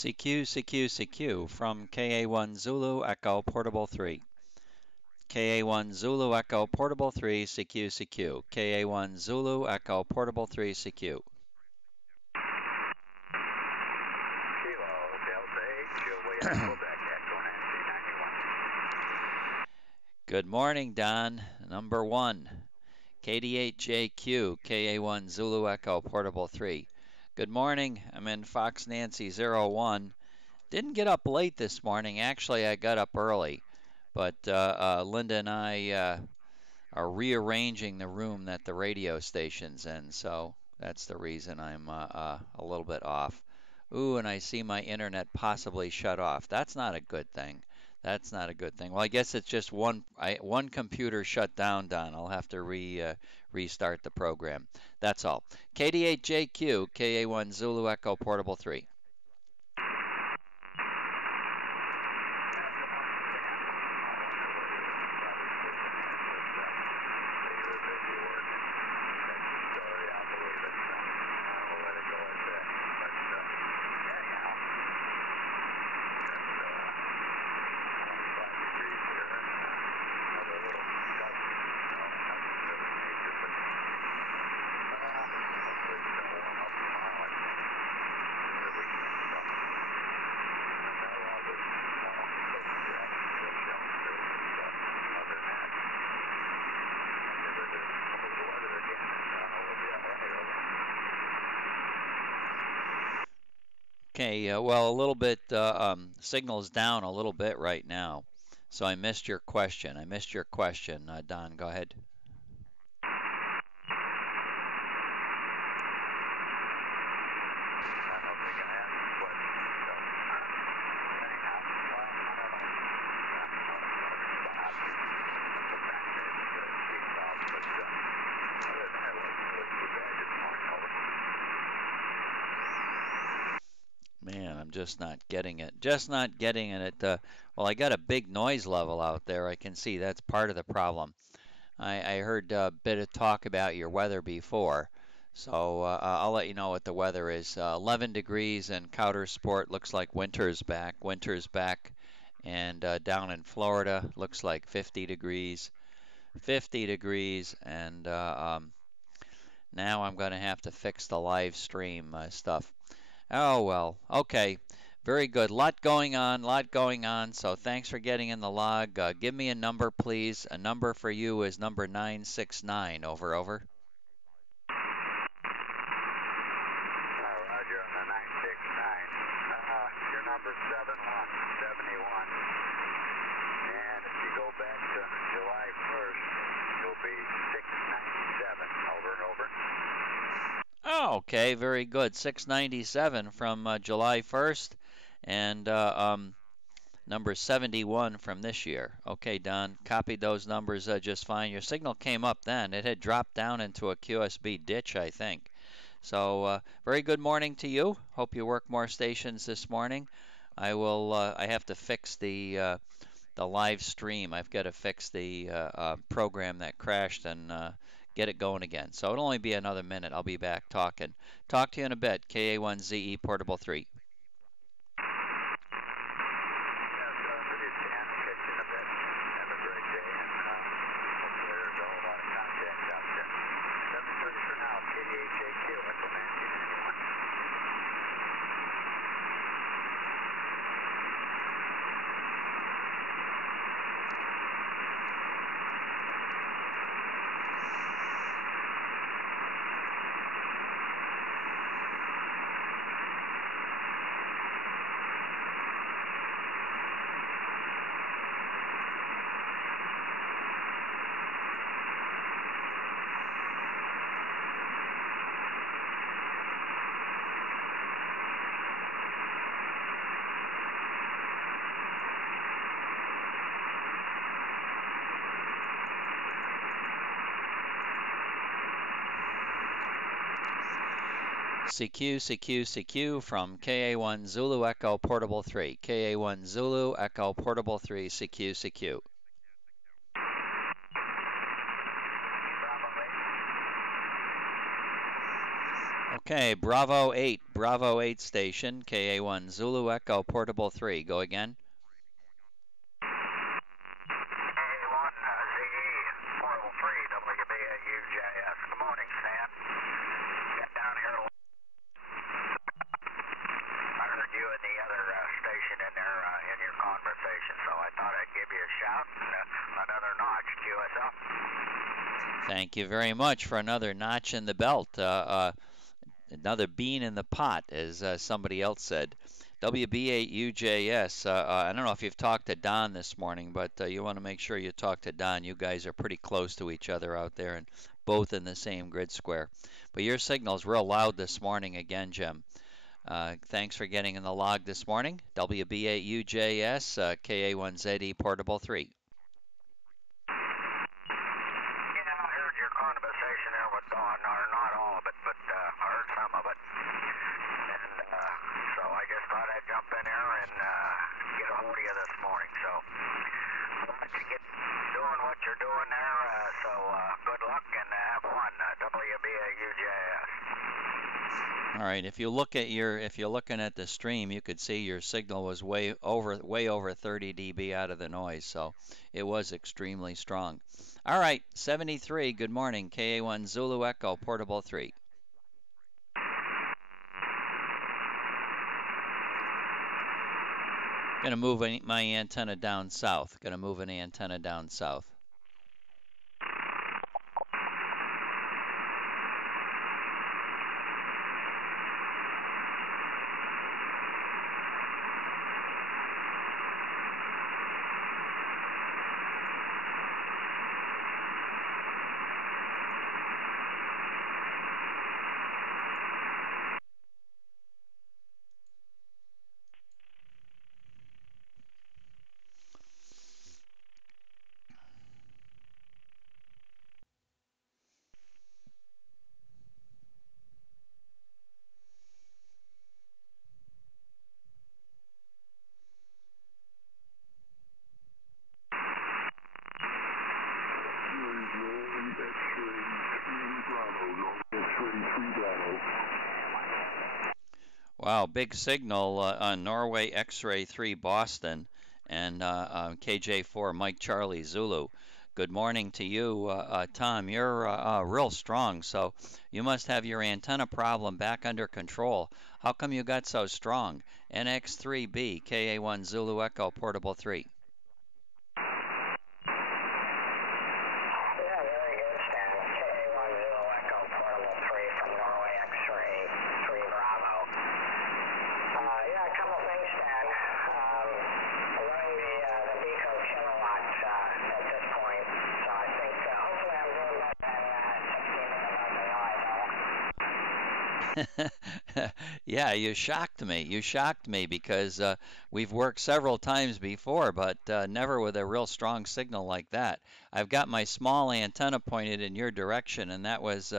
CQ, CQ, CQ from KA1 Zulu Echo Portable 3. KA1 Zulu Echo Portable 3 CQ, CQ. KA1 Zulu Echo Portable 3 CQ. Kilo Delta 8, Juliet, Quebec, Echo Nancy 91. Good morning, Don. Number 1. KD8JQ, KA1 Zulu Echo Portable 3. Good morning. I'm in Fox Nancy 01. Didn't get up late this morning. Actually, I got up early. But Linda and I are rearranging the room that the radio station's in, so that's the reason I'm a little bit off. Ooh, and I see my internet possibly shut off. That's not a good thing. That's not a good thing. Well, I guess it's just one computer shut down, Don. I'll have to restart the program. That's all. KD8JQ, KA1 Zulu Echo Portable 3. Okay, well, a little bit, signal's down a little bit right now, so I missed your question. Don, go ahead. Man, I'm just not getting it. Just not getting it. Well, I got a big noise level out there. I can see that's part of the problem. I heard a bit of talk about your weather before, so I'll let you know what the weather is. 11 degrees in Couder Sport. Looks like winter's back. Winter's back. And down in Florida, looks like 50 degrees. 50 degrees. And now I'm going to have to fix the live stream stuff. Oh, well, okay. Very good. Lot going on. So thanks for getting in the log. Give me a number, please. A number for you is number 969. Over, over. Roger on the 969. Your number's 7171. And if you go back to July 1st, you'll be 697. Over and over. Oh, okay, very good. 697 from July 1st, and number 71 from this year. Okay, Don, copied those numbers just fine. Your signal came up then. It had dropped down into a QSB ditch, I think. So, very good morning to you. Hope you work more stations this morning. I have to fix the live stream. I've got to fix the program that crashed and get it going again. So it'll only be another minute. I'll be back talking. Talk to you in a bit. KA1ZE Portable 3. CQ, CQ, CQ from KA1 Zulu Echo Portable 3. KA1 Zulu Echo Portable 3, CQ, CQ. Okay, Bravo 8 station, KA1 Zulu Echo Portable 3. Go again. A1 ZE, Portable 3, WBAUJS. Good morning, Stan. Get down here. I heard you and the other station in there in your conversation, so I thought I'd give you a shout and another notch, QSO. Thank you very much for another notch in the belt. Another bean in the pot, as somebody else said. WB8UJS. I don't know if you've talked to Don this morning, but you want to make sure you talk to Don. You guys are pretty close to each other out there and both in the same grid square. But your signal's real loud this morning again, Jim. Thanks for getting in the log this morning. WB8UJS, KA1ZE Portable 3. Yeah, I heard your conversation there with Dawn, or not all of it, but I heard some of it. And so I just thought I'd jump in there and get a hold of you this morning. So I'll let you get doing what you're doing there. So good luck and have fun. WBAUJS. All right, if you're looking at the stream, you could see your signal was way over 30 dB out of the noise, so it was extremely strong. All right, 73, good morning, KA1 Zulu Echo, Portable 3. Gonna move my antenna down south. Gonna move an antenna down south. Wow, big signal on Norway X-Ray 3 Boston and KJ4 Mike Charlie Zulu. Good morning to you, Tom. You're real strong, so you must have your antenna problem back under control. How come you got so strong? NX3B, KA1 Zulu Echo Portable 3. Yeah, very good, Stan. KA1 Zulu Echo Portable 3 from Norway X-Ray 3 Bravo. Yeah, a couple things, Stan. I'm running the Pico kilowatt at this point, so I think hopefully I'm doing better than 16 about the noise. Yeah, you shocked me. You shocked me because we've worked several times before, but never with a real strong signal like that. I've got my small antenna pointed in your direction, and that was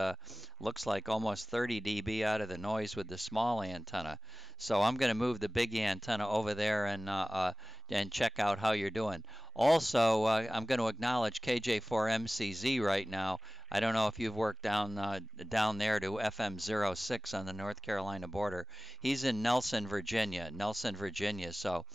looks like almost 30 dB out of the noise with the small antenna. So I'm going to move the big antenna over there and check out how you're doing. Also, I'm going to acknowledge KJ4MCZ right now. I don't know if you've worked down there to FM 06 on the North Carolina border. He's in Nelson, Virginia. So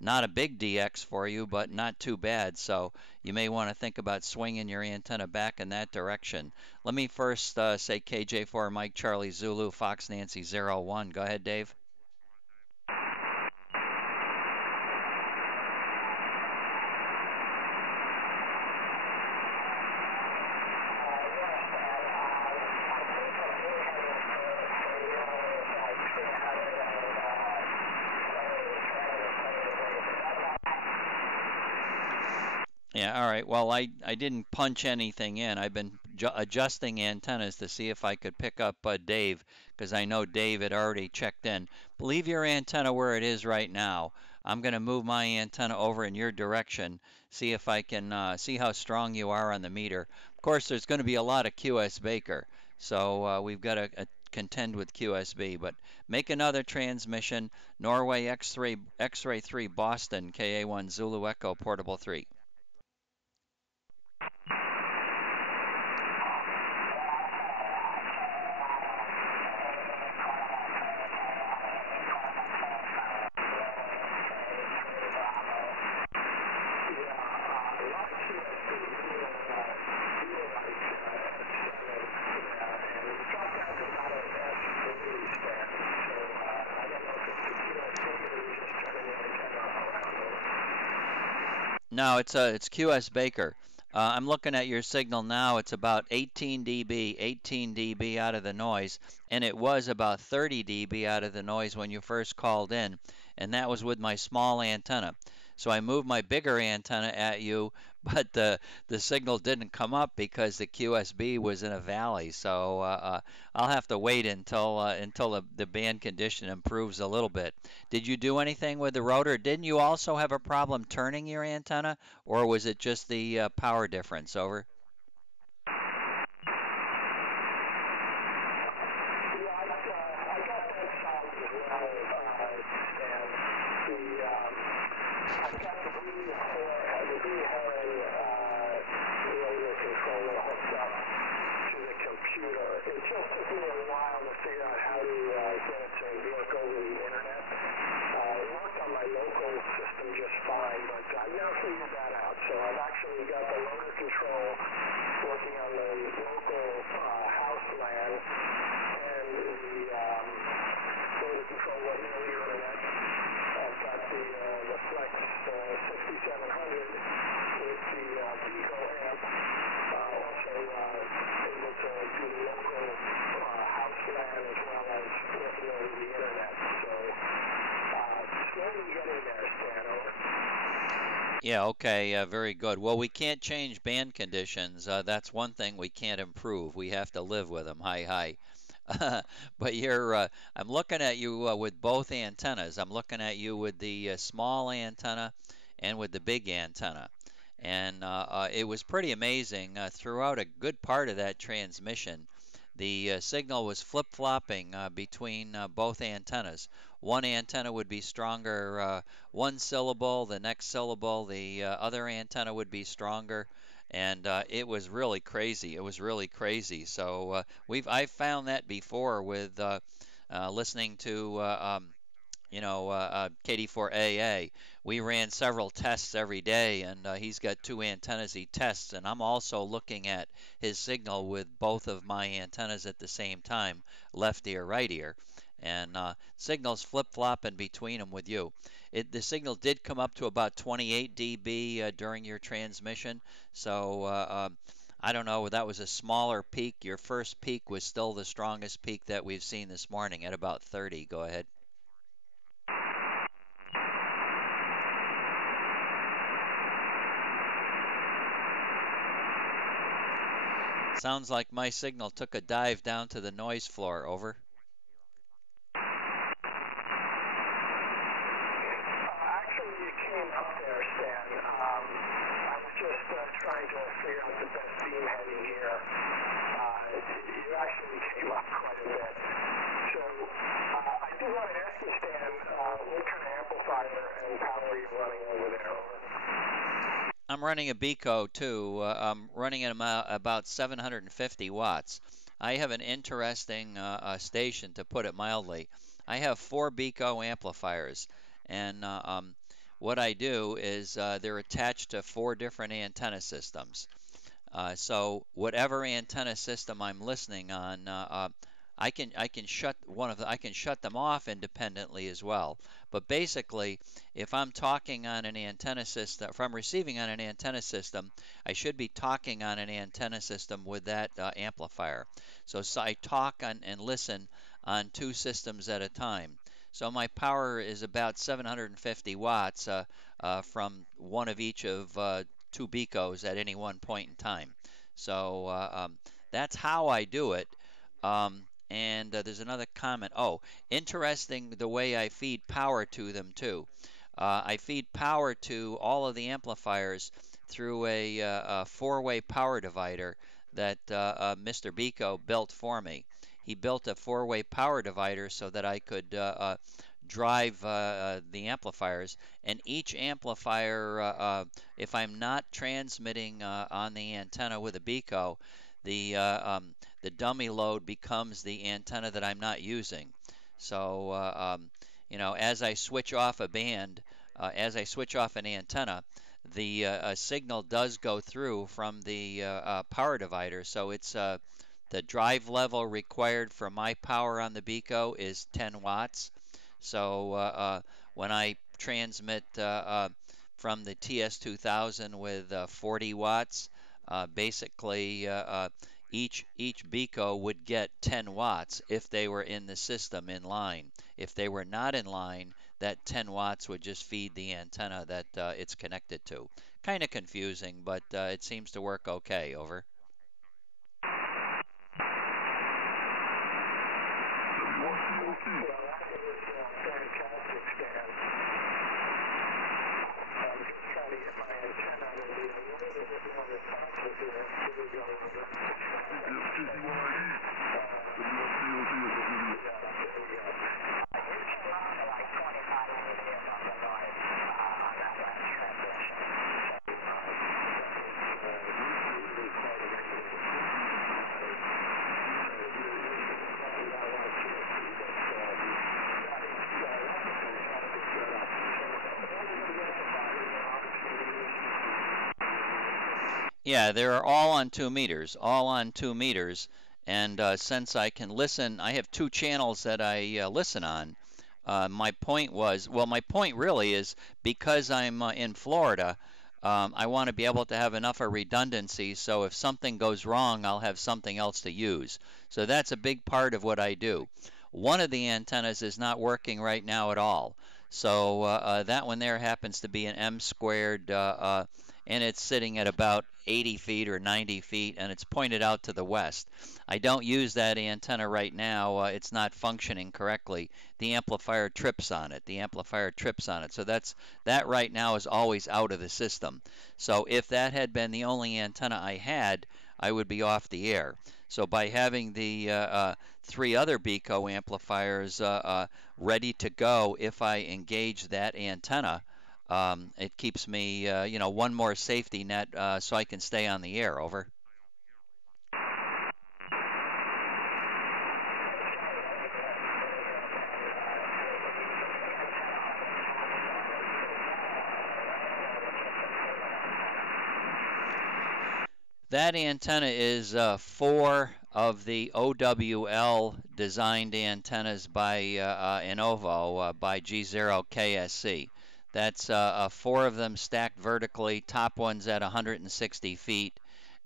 not a big DX for you, but not too bad. So you may want to think about swinging your antenna back in that direction. Let me first say KJ4 Mike Charlie Zulu Fox Nancy 01. Go ahead, Dave. Yeah, all right. Well, I didn't punch anything in. I've been adjusting antennas to see if I could pick up Dave, because I know Dave had already checked in. Leave your antenna where it is right now. I'm going to move my antenna over in your direction, see if I can see how strong you are on the meter. Of course, there's going to be a lot of QS Baker, so we've got to contend with QSB. But make another transmission. Norway X-Ray 3 Boston KA1 Zulu Echo Portable 3. No, it's QS Baker. I'm looking at your signal now. It's about 18 dB out of the noise, and it was about 30 dB out of the noise when you first called in, and that was with my small antenna. So I moved my bigger antenna at you, but the signal didn't come up because the QSB was in a valley. So I'll have to wait until the band condition improves a little bit. Did you do anything with the rotor? Didn't you also have a problem turning your antenna, or was it just the power difference? Over. Yeah, I got that solved as well, Stan. I've got the blue horn radio controller hooked up to the computer. It just took me a while to figure out how to get it to work over the internet. It worked on my local system just fine, but I've now figured that out. So I've actually got the motor control working on the local house LAN and the control working over the internet. I've got the Flex 6700 with the Pico amp, also able to do the local house LAN as well as working over the internet. So slowly getting there, Stan. Over. Yeah, okay, very good. Well, we can't change band conditions. That's one thing we can't improve. We have to live with them. Hi, hi. But I'm looking at you with both antennas. I'm looking at you with the small antenna and with the big antenna. And it was pretty amazing. Throughout a good part of that transmission, the signal was flip-flopping between both antennas. One antenna would be stronger one syllable, the next syllable, the other antenna would be stronger. And it was really crazy. It was really crazy. So I've found that before with listening to KD4AA. We ran several tests every day, and he's got two antennas he tests, and I'm also looking at his signal with both of my antennas at the same time, left ear, right ear, and signals flip-flopping between them with you. The signal did come up to about 28 dB during your transmission, so I don't know, that was a smaller peak. Your first peak was still the strongest peak that we've seen this morning at about 30. Go ahead. Sounds like my signal took a dive down to the noise floor. Over. Actually, you came up there, Stan. I was just trying to figure out the best beam heading here. You actually came up quite a bit. So I did want to ask you, Stan, what kind of amplifier and power you're running over there? I'm running a Bico too. I'm running at about 750 watts. I have an interesting station, to put it mildly. I have four Bico amplifiers, and what I do is they're attached to four different antenna systems. So whatever antenna system I'm listening on, I can shut I can shut them off independently as well. But basically, if I'm talking on an antenna system, if I'm receiving on an antenna system, I should be talking on an antenna system with that amplifier. So I talk on and listen on two systems at a time. So my power is about 750 watts from one of each of two Bicos at any one point in time. So that's how I do it. And there's another comment. Oh, interesting the way I feed power to them too. I feed power to all of the amplifiers through a four-way power divider that Mr. Bico built for me. He built a four-way power divider so that I could drive the amplifiers, and each amplifier, if I'm not transmitting on the antenna with a Bico, the the dummy load becomes the antenna that I'm not using. So as I switch off a band, as I switch off an antenna, the signal does go through from the power divider. So it's the drive level required for my power on the Bico is 10 watts. So when I transmit from the TS2000 with 40 watts. Basically, each Beco would get 10 watts if they were in the system in line. If they were not in line, that 10 watts would just feed the antenna that it's connected to. Kind of confusing, but it seems to work okay. Over. Yeah, they're all on 2 meters, all on 2 meters. And since I can listen, I have 2 channels that I listen on. My point was, well, my point really is because I'm in Florida, I want to be able to have enough of redundancy so if something goes wrong, I'll have something else to use. So that's a big part of what I do. One of the antennas is not working right now at all. So that one there happens to be an M squared, and it's sitting at about 80 feet or 90 feet, and it's pointed out to the west. I don't use that antenna right now. It's not functioning correctly. The amplifier trips on it. The amplifier trips on it. So that right now is always out of the system. So if that had been the only antenna I had, I would be off the air. So by having the 3 other Beco amplifiers ready to go if I engage that antenna, it keeps me, one more safety net so I can stay on the air. Over. That antenna is 4 of the OWL designed antennas by Innovo by G0 KSC. That's 4 of them stacked vertically. Top one's at 160 feet,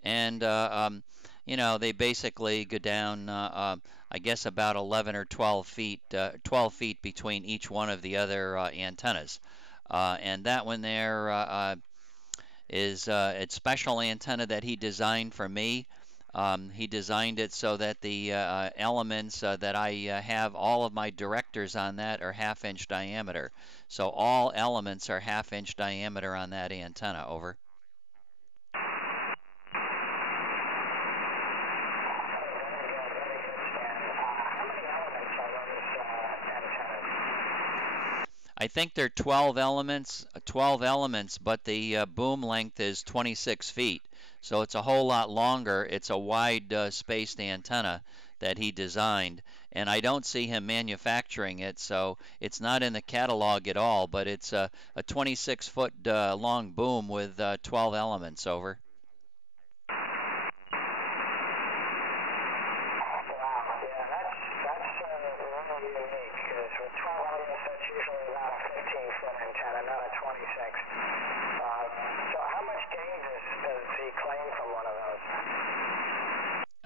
and they basically go down, I guess, about 11 or 12 feet, 12 feet between each one of the other antennas. And that one there is a special antenna that he designed for me. He designed it so that the elements that I have, all of my directors on that are half-inch diameter. So all elements are half-inch diameter on that antenna. Over. I think they're 12 elements, but the boom length is 26 feet. So it's a whole lot longer. It's a wide spaced antenna that he designed, and I don't see him manufacturing it, so it's not in the catalog at all, but it's a 26-foot long boom with 12 elements. Over.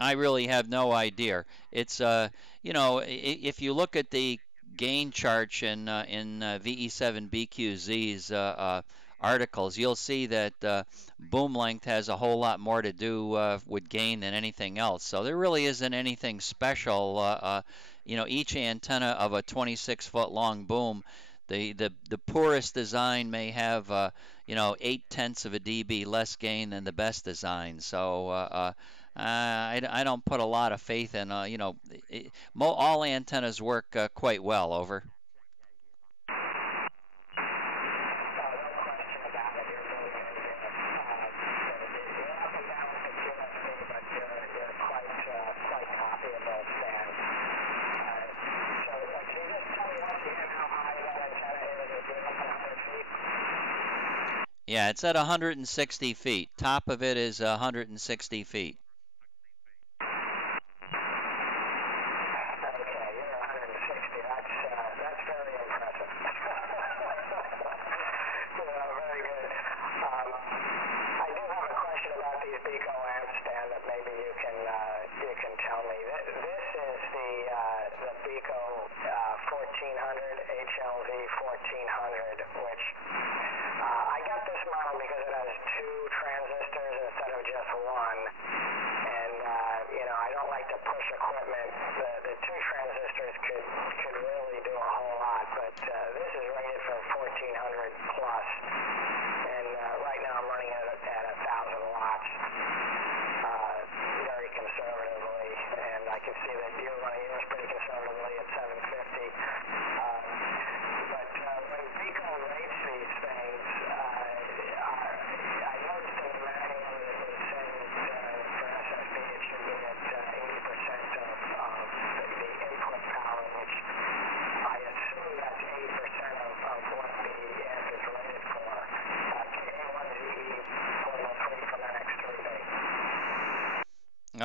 I really have no idea. It's if you look at the gain chart in VE7BQZ's articles, you'll see that boom length has a whole lot more to do with gain than anything else. So there really isn't anything special. Each antenna of a 26-foot long boom, the poorest design may have 0.8 of a dB less gain than the best design. So I don't put a lot of faith in, all antennas work quite well. Over. Yeah, it's at 160 feet. Top of it is 160 feet.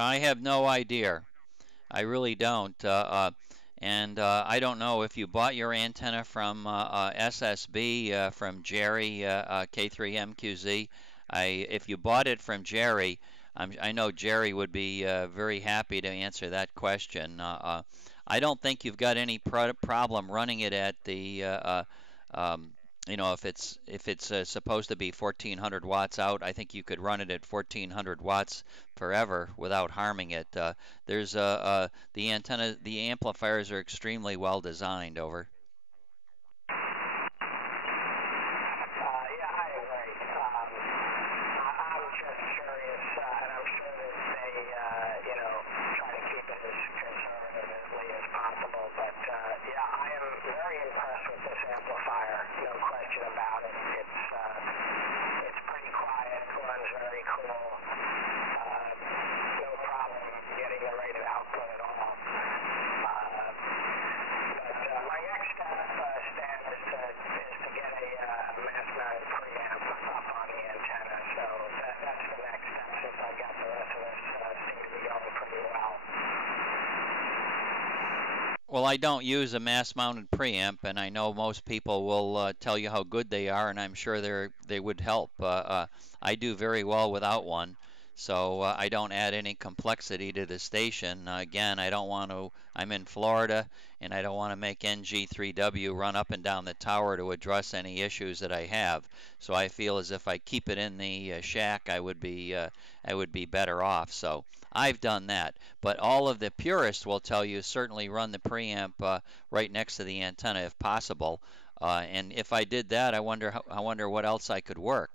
I have no idea. I really don't. And I don't know if you bought your antenna from SSB from Jerry K3MQZ. If you bought it from Jerry, I know Jerry would be very happy to answer that question. I don't think you've got any problem running it at the um, if it's supposed to be 1400 watts out, I think you could run it at 1400 watts forever without harming it. There's the amplifiers are extremely well designed. Over. Yeah, I agree. I'm just curious, and I'm sure that they, try to keep it as conservatively as possible. But yeah, I am very impressed with this amplifier. No question about it. It's pretty quiet. Runs very cool. No problem getting the rated output at all. But my next step, Stan, is to get a mass-mounted preamp up on the antenna. So that's the next step since I've got the rest of this seem to be going pretty well. Well, I don't use a mass-mounted preamp, and I know most people will tell you how good they are, and I'm sure they would help. I do very well without one, so I don't add any complexity to the station. Again, I don't want to. I'm in Florida, and I don't want to make NG3W run up and down the tower to address any issues that I have. So I feel as if I keep it in the shack, I would be better off. So I've done that. But all of the purists will tell you certainly run the preamp right next to the antenna if possible. And if I did that, I wonder what else I could work.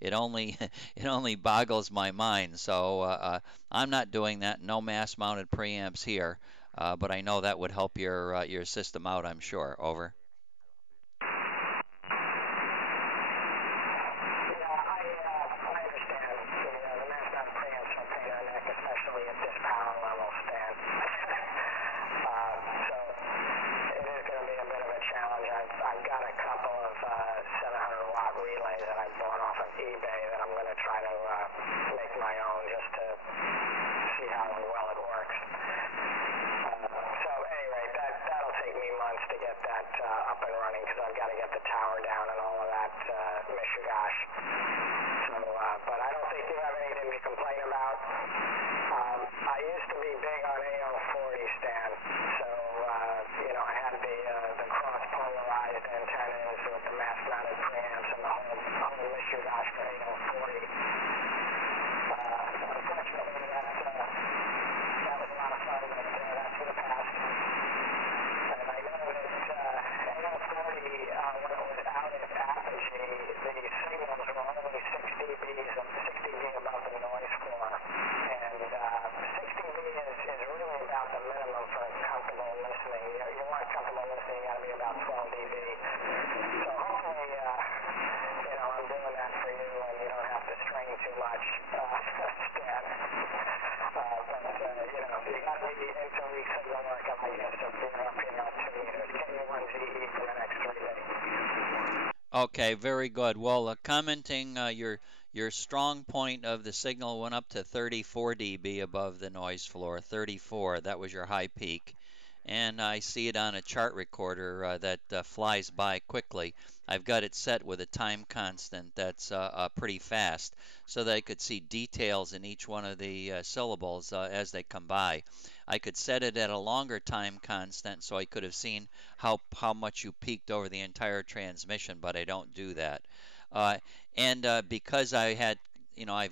It only it only boggles my mind. So I'm not doing that. No mass-mounted preamps here. But I know that would help your system out. I'm sure. Over. Yeah, I understand. The mass-mounted preamps are a pain in the neck, especially at this power level, Stan. So it is going to be a bit of a challenge. I've got a couple of 700-watt relays that I bought off of eBay that I'm going to try to make my own just to see how well it works. So anyway, that'll take me months to get that up and running because I've got to get the tower down and all of that mishigash. So, but I don't think you have anything to complain about. I used to be big on AO40, Stan. So, I had the cross-polarized antennas with the mass-mounted preamps and the whole mishigash for AO40. Unfortunately, that was a lot of fun, but that's in the past. And I know that AO40, when it was out at Apogee, the signals were only 6 dBs, 6 dB above the noise floor. And 6 dB is really about the minimum for comfortable listening. You want comfortable listening, you got to be about 12 dB. So hopefully, I'm doing that for you, and you don't have to strain too much, Stan. But you got to be into weak signal work, I guess, if you're up here on 2 meters. KU1ZE for the next 3 days. Okay, very good. Well, commenting your strong point of the signal went up to 34 dB above the noise floor. 34, that was your high peak. And I see it on a chart recorder that flies by quickly. I've got it set with a time constant that's pretty fast so that I could see details in each one of the syllables as they come by. I could set it at a longer time constant so I could have seen how much you peaked over the entire transmission, but I don't do that. Uh, and because I've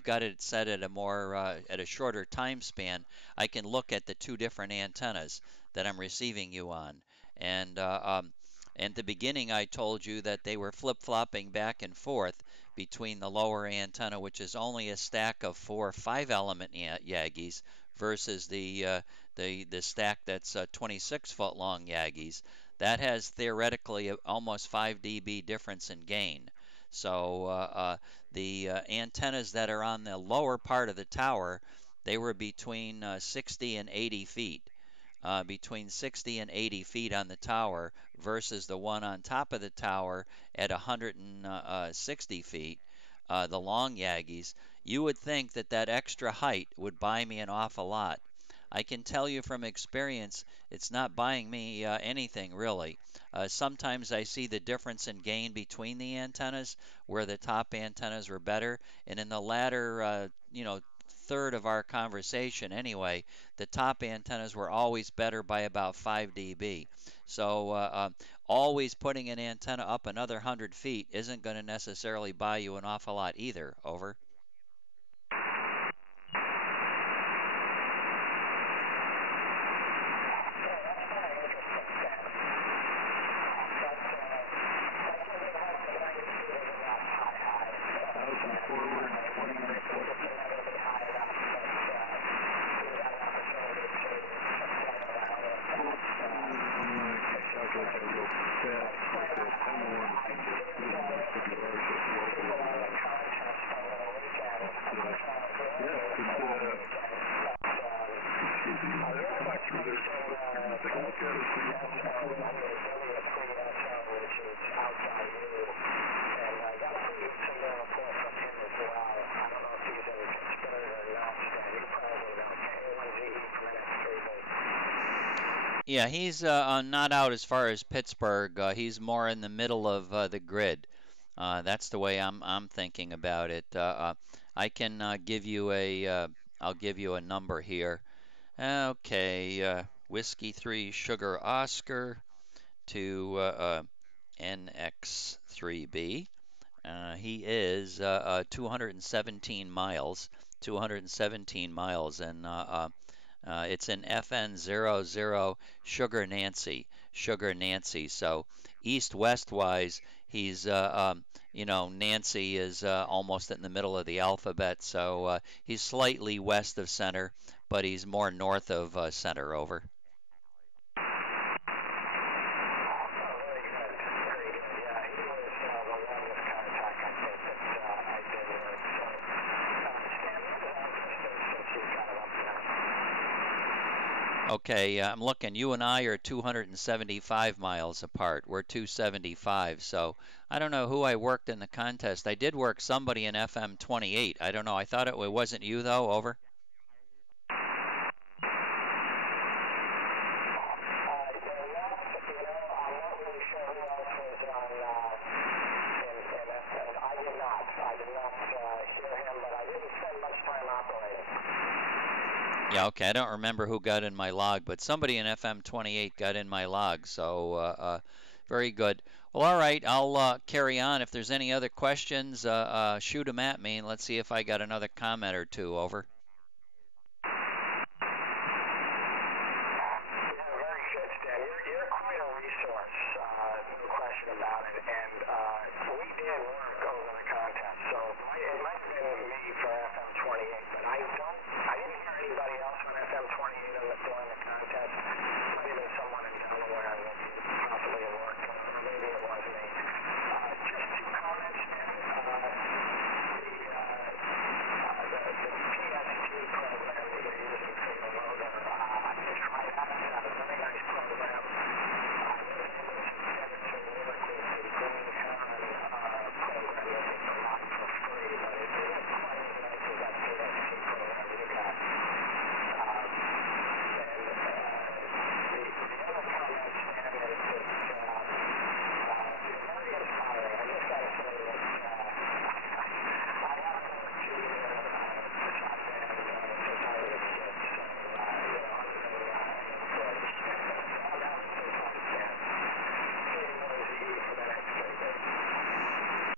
got it set at at a shorter time span, I can look at the two different antennas that I'm receiving you on. And at the beginning, I told you that they were flip-flopping back and forth between the lower antenna, which is only a stack of 4 5-element Yagis, versus the stack that's 26-foot long Yagis. That has theoretically almost 5 dB difference in gain. So the antennas that are on the lower part of the tower, they were between 60 and 80 feet. Between 60 and 80 feet on the tower versus the one on top of the tower at 160 feet, the long Yagis. You would think that that extra height would buy me an awful lot. I can tell you from experience, it's not buying me anything really. Sometimes I see the difference in gain between the antennas, where the top antennas were better, and in the latter, third of our conversation anyway, the top antennas were always better by about 5 dB. So always putting an antenna up another 100 feet isn't going to necessarily buy you an awful lot either. Over. Yeah, he's not out as far as Pittsburgh. He's more in the middle of the grid. That's the way I'm thinking about it. I can give you I'll give you a number here. Okay, Whiskey 3 Sugar Oscar to NX3B. He is 217 miles, 217 miles, and it's in FN00 Sugar Nancy. So east-west wise, he's Nancy is almost in the middle of the alphabet, so he's slightly west of center, but he's more north of center. Over. Okay, I'm looking. You and I are 275 miles apart. We're 275. So I don't know who I worked in the contest. I did work somebody in FM 28. I don't know. I thought it wasn't you though. Over. Yeah, okay. I don't remember who got in my log, but somebody in FM 28 got in my log. So very good. Well, all right. I'll carry on. If there's any other questions, shoot them at me, and let's see if I got another comment or two. Over.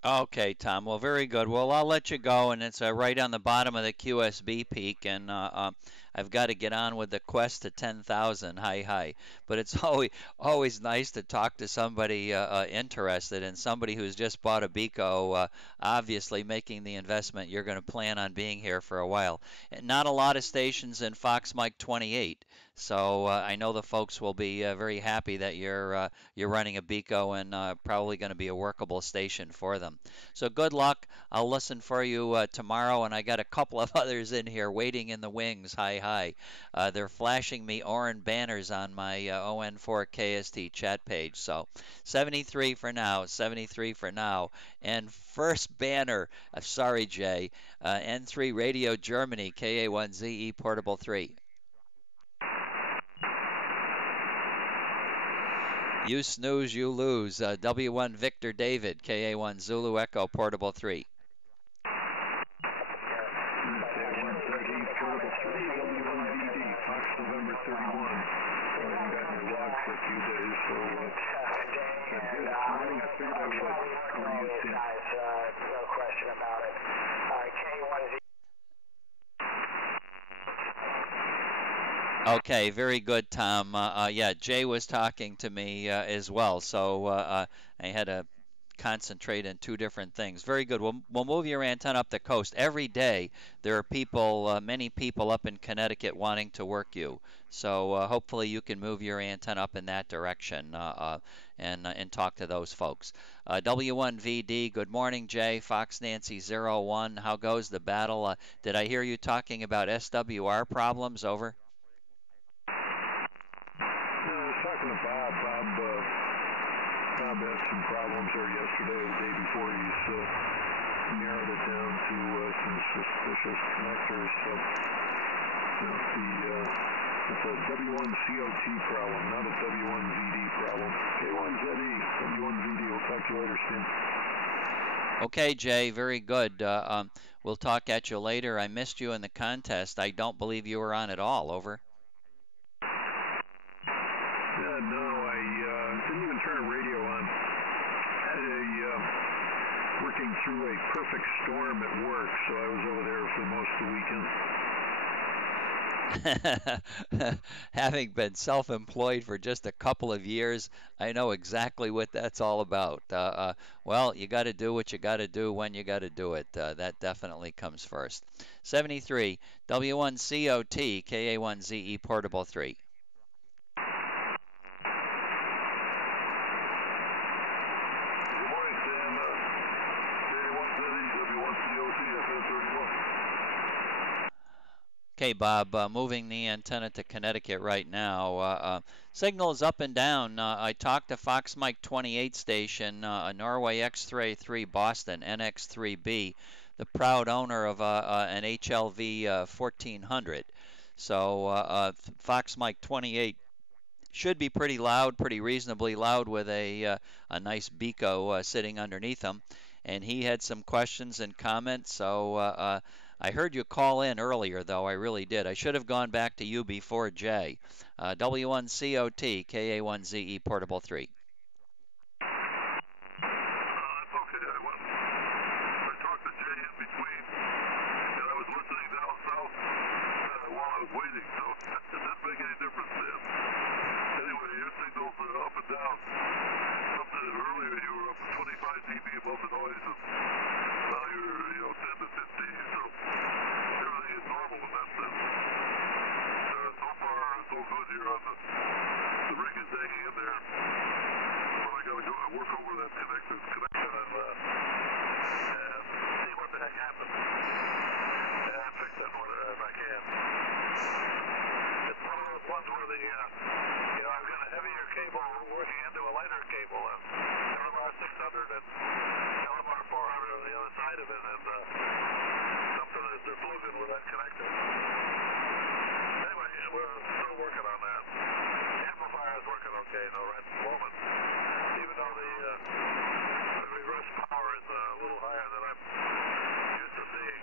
Okay, Tom. Well, very good. Well, I'll let you go, and it's right on the bottom of the QSB peak, and I've got to get on with the quest to 10,000. Hi, hi. But it's always nice to talk to somebody interested and somebody who's just bought a Beco, obviously making the investment. You're going to plan on being here for a while. And not a lot of stations in Fox Mike 28, So I know the folks will be very happy that you're running a Beco and probably going to be a workable station for them. So good luck. I'll listen for you tomorrow, and I got a couple of others in here waiting in the wings. Hi, hi. They're flashing me orange banners on my ON4 KST chat page. So 73 for now, 73 for now. And first banner, sorry, Jay, N3 Radio Germany, KA1ZE Portable 3. You snooze, you lose. W1 Victor David, KA1 Zulu Echo Portable 3. Okay, very good, Tom. Yeah, Jay was talking to me as well, so I had to concentrate in two different things. Very good. We'll move your antenna up the coast. Every day there are people, many people up in Connecticut wanting to work you. So hopefully you can move your antenna up in that direction and talk to those folks. W1VD, good morning, Jay. Fox Nancy 01, how goes the battle? Did I hear you talking about SWR problems? Over. Bob had some problems there yesterday or the day before. He's narrowed it down to some suspicious connectors. So it's a W1COT problem, not a W1VD problem. K1ZE, W1VD. We'll talk to you later, Steve. Okay, Jay, very good. We'll talk at you later. I missed you in the contest. I don't believe you were on at all. Over. No, I didn't even turn a radio on. Working through a perfect storm at work, so I was over there for most of the weekend. Having been self-employed for just a couple of years, I know exactly what that's all about. Well, you got to do what you got to do when you got to do it. That definitely comes first. 73, W1COT, KA1ZE Portable 3. Okay, Bob, moving the antenna to Connecticut right now. Signal is up and down. I talked to Fox Mike 28 station, Norway X-Ray 3 Boston, NX3B, the proud owner of an HLV 1400. So Fox Mike 28 should be pretty loud, pretty reasonably loud with a nice Beco sitting underneath him. And he had some questions and comments, so I heard you call in earlier, though. I really did. I should have gone back to you before Jay. W1COT, KA1ZE Portable 3. That's okay. I talked to Jay in between, and I was listening down south while I was waiting, so it didn't make any difference then. Anyway, your signals are up and down. Earlier you were up to 25 dB above the noise, and now you're 10 to 15, so everything is normal in that sense. So far, so good here on the rig is hanging in there. But I got to go and work over that connection and see what the heck happened. And fix that if I can. It's one of those ones where I've got a heavier cable working into a lighter cable, and LMR 600 and LMR 400 on the other side of it, and something is dislodged with that connector. Anyway, we're still working on that. The amplifier is working okay, though, right at the moment, even though the reverse power is a little higher than I'm used to seeing.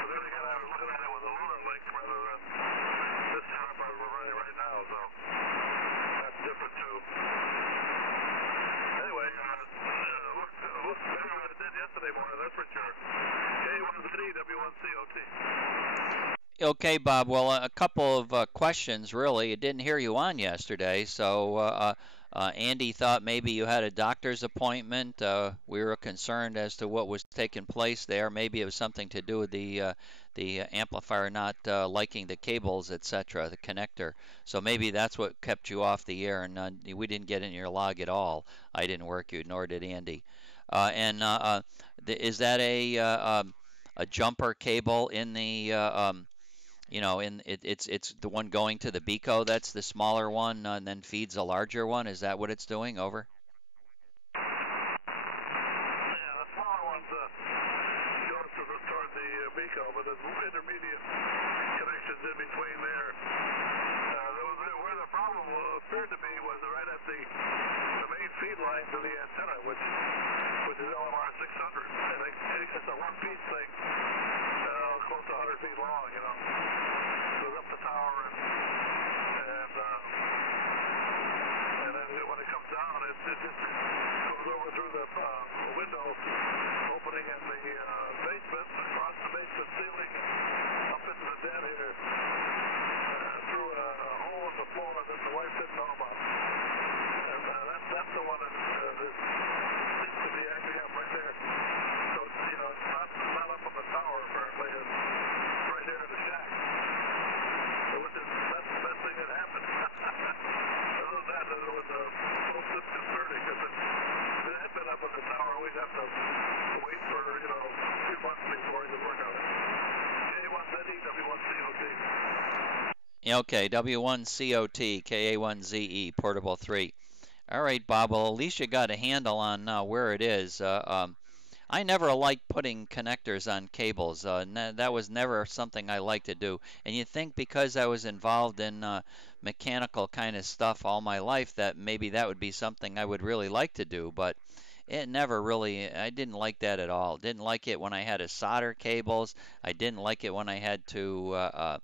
But then again, I was looking at it with a lunar link rather than this setup we're running right now, so that's different too. Anyway, looks better than it did yesterday morning, that's for sure. K1ZE, W1COT. Okay, Bob. Well, a couple of questions, really. I didn't hear you on yesterday, so Andy thought maybe you had a doctor's appointment. We were concerned as to what was taking place there. Maybe it was something to do with the amplifier not liking the cables, etc., the connector. So maybe that's what kept you off the air, and we didn't get in your log at all. I didn't work you, nor did Andy. And is that a jumper cable in the it's the one going to the Beco. That's the smaller one, and then feeds a larger one. Is that what it's doing? Over. Yeah, the smaller ones goes toward the Beco, but there's intermediate connections in between there. Where the problem appeared to be was right at the main feed line to the antenna, which is LMR 600. I think it's a one-piece thing, close to 100 feet long, you know. Goes up the tower and then when it comes down, it just goes over through the window opening in the basement, across the basement ceiling, up into the den here, through a hole in the floor that the wife didn't know about. And that's the one that seems to be acting up right there. So, you know, it's not up on the tower, apparently. It's right there in the shack. So that's the best thing that happened. Other than that, it was a little disconcerting, because if it had been up on the tower, we'd have to wait for, you know, a few months before we could work on it. K1ZE, W1COT. Okay, W1COT, KA1ZE, portable 3. All right, Bob. Well, at least you got a handle on where it is. I never liked putting connectors on cables. That was never something I liked to do. And you think because I was involved in mechanical kind of stuff all my life that maybe that would be something I would really like to do, but it never really, I didn't like that at all. Didn't like it when I had to solder cables. I didn't like it when I had to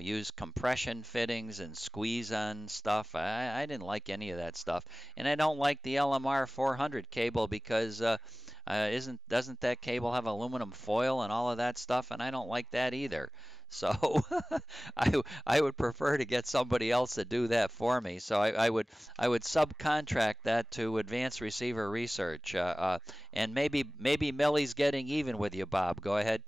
use compression fittings and squeeze on stuff. I didn't like any of that stuff. And I don't like the LMR 400 cable because doesn't that cable have aluminum foil and all of that stuff? And I don't like that either. So I would prefer to get somebody else to do that for me. So I would subcontract that to Advanced Receiver Research. And maybe Millie's getting even with you, Bob. Go ahead.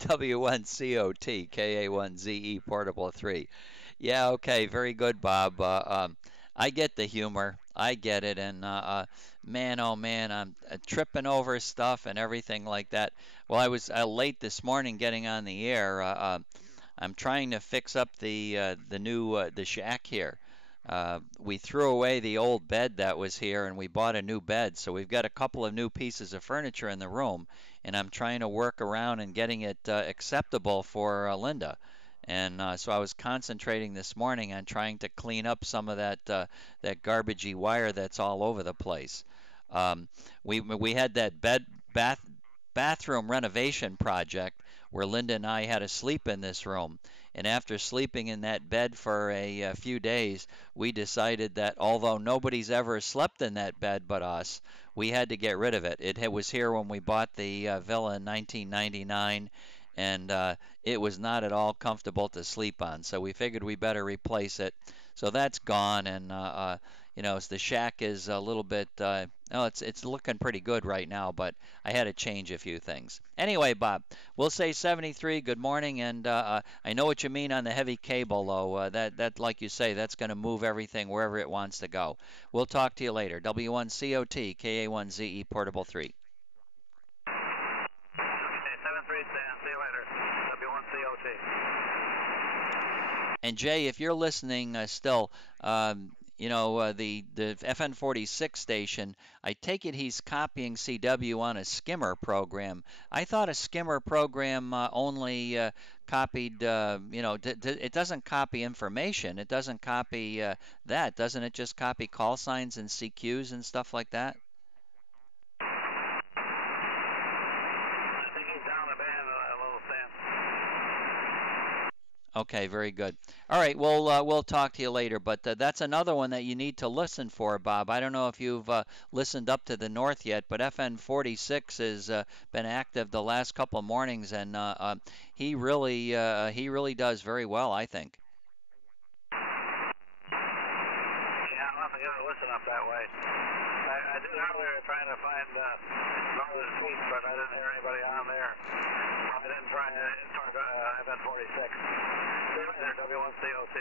W1COT, KA1ZE, portable 3. Yeah, okay, very good, Bob. I get the humor. I get it. And man, oh man, I'm tripping over stuff and everything like that. Well, I was late this morning getting on the air. I'm trying to fix up the new the shack here. We threw away the old bed that was here and we bought a new bed. So we've got a couple of new pieces of furniture in the room, and I'm trying to work around and getting it acceptable for Linda. And so I was concentrating this morning on trying to clean up some of that garbagey wire that's all over the place. Um, we had that bathroom renovation project where Linda and I had to sleep in this room. And after sleeping in that bed for a few days, we decided that although nobody's ever slept in that bed but us, we had to get rid of it. It was here when we bought the villa in 1999, and it was not at all comfortable to sleep on. So we figured we better replace it. So that's gone, and the shack is a little bit. Oh, it's looking pretty good right now, but I had to change a few things. Anyway, Bob, we'll say 73. Good morning, and I know what you mean on the heavy cable, though. That like you say, that's going to move everything wherever it wants to go. We'll talk to you later. W1COT KA1ZE Portable 3. Okay, 7-3, Stan. See you later. W1COT. And Jay, if you're listening still, the FN46 station, I take it he's copying CW on a skimmer program. I thought a skimmer program only copied, it doesn't copy information. It doesn't copy that. Doesn't it just copy call signs and CQs and stuff like that? I think he's down the band a little, Stan. Okay, very good. All right, we'll talk to you later, but that's another one that you need to listen for, Bob. I don't know if you've listened up to the north yet, but FN46 has been active the last couple of mornings, and he really does very well, I think. Yeah, I'll have to give it a listen up that way. I did earlier trying to find Northern Sweets, but I didn't hear anybody on there. I didn't try FN46. See you later, W1COT.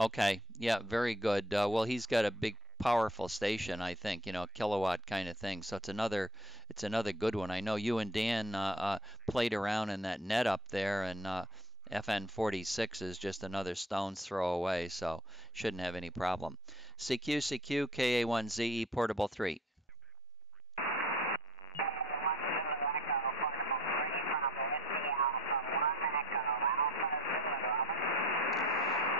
Okay, yeah, very good. Well, he's got a big, powerful station, I think, kilowatt kind of thing. So it's another good one. I know you and Dan played around in that net up there, and FN46 is just another stone's throw away, so shouldn't have any problem. CQ KA1ZE Portable 3.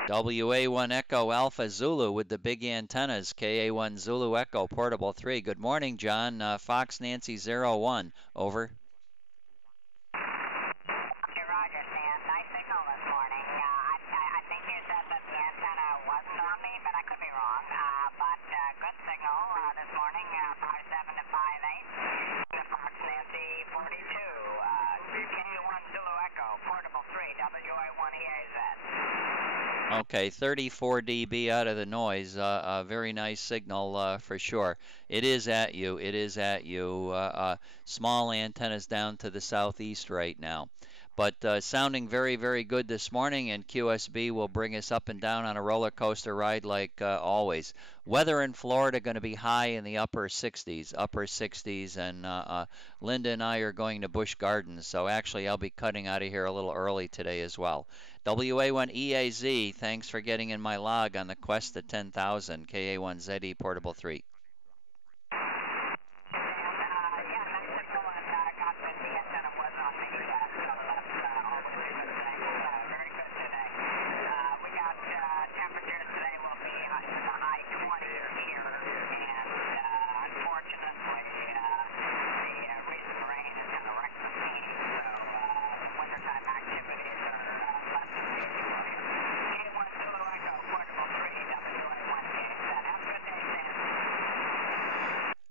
WA1 Echo Alpha Zulu with the big antennas, KA1 Zulu Echo Portable 3. Good morning, John. Fox Nancy 01. Over. Okay, Roger, Stan. Nice signal this morning. I think you said that the antenna wasn't on me, but I could be wrong. But good signal this morning, 57 to 58. The Fox Nancy 42. K1 Zulu Echo, Portable 3, WA1EAZ. Okay, 34 dB out of the noise. A very nice signal for sure. It is at you. It is at you. Small antennas down to the southeast right now. But sounding very, very good this morning, and QSB will bring us up and down on a roller coaster ride like always. Weather in Florida going to be high in the upper 60s, and Linda and I are going to Busch Gardens, so actually I'll be cutting out of here a little early today as well. WA1EAZ, thanks for getting in my log on the quest to 10,000, KA1ZE Portable 3.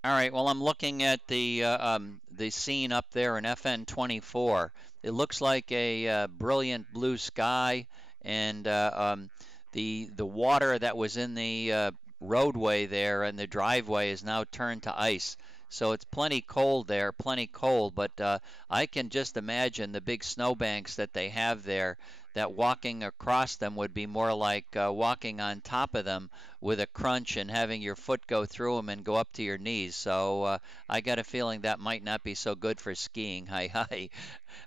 All right, well, I'm looking at the scene up there in FN24. It looks like a brilliant blue sky, and the water that was in the roadway there and the driveway is now turned to ice. So it's plenty cold there, plenty cold, but I can just imagine the big snowbanks that they have there, that walking across them would be more like walking on top of them with a crunch and having your foot go through them and go up to your knees. So I got a feeling that might not be so good for skiing. Hi, hi.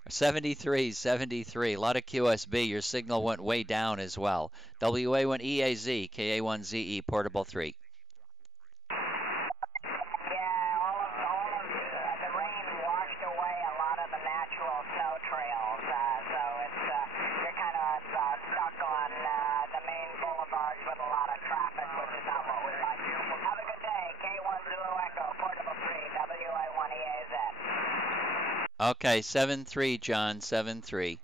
73, 73. A lot of QSB. Your signal went way down as well. WA1EAZ, KA1ZE, Portable 3. Okay, 7-3, John, 7-3.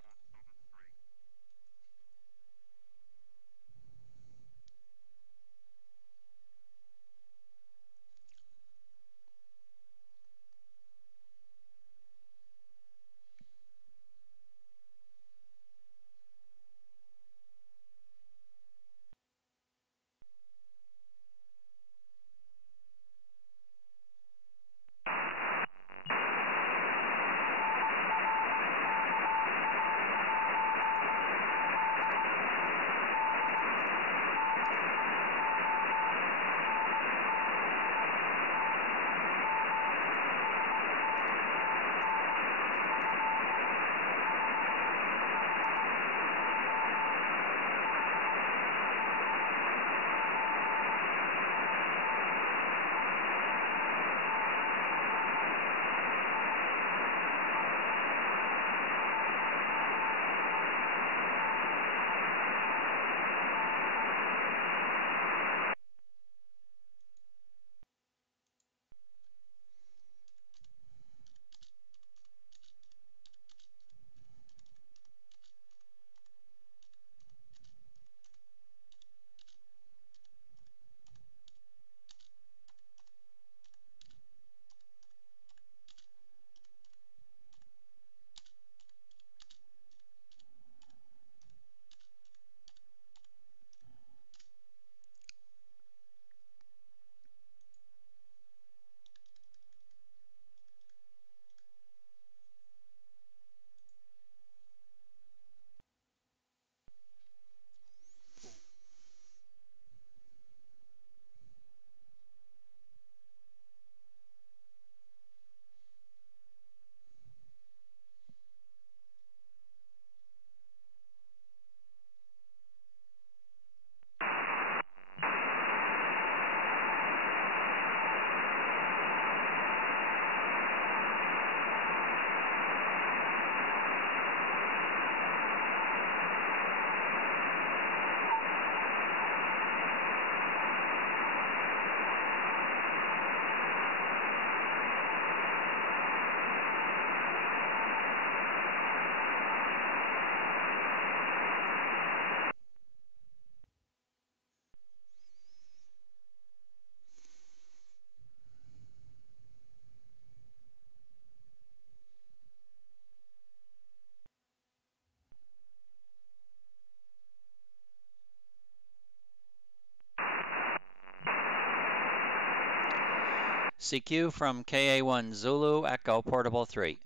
CQ from KA1 Zulu Echo Portable 3.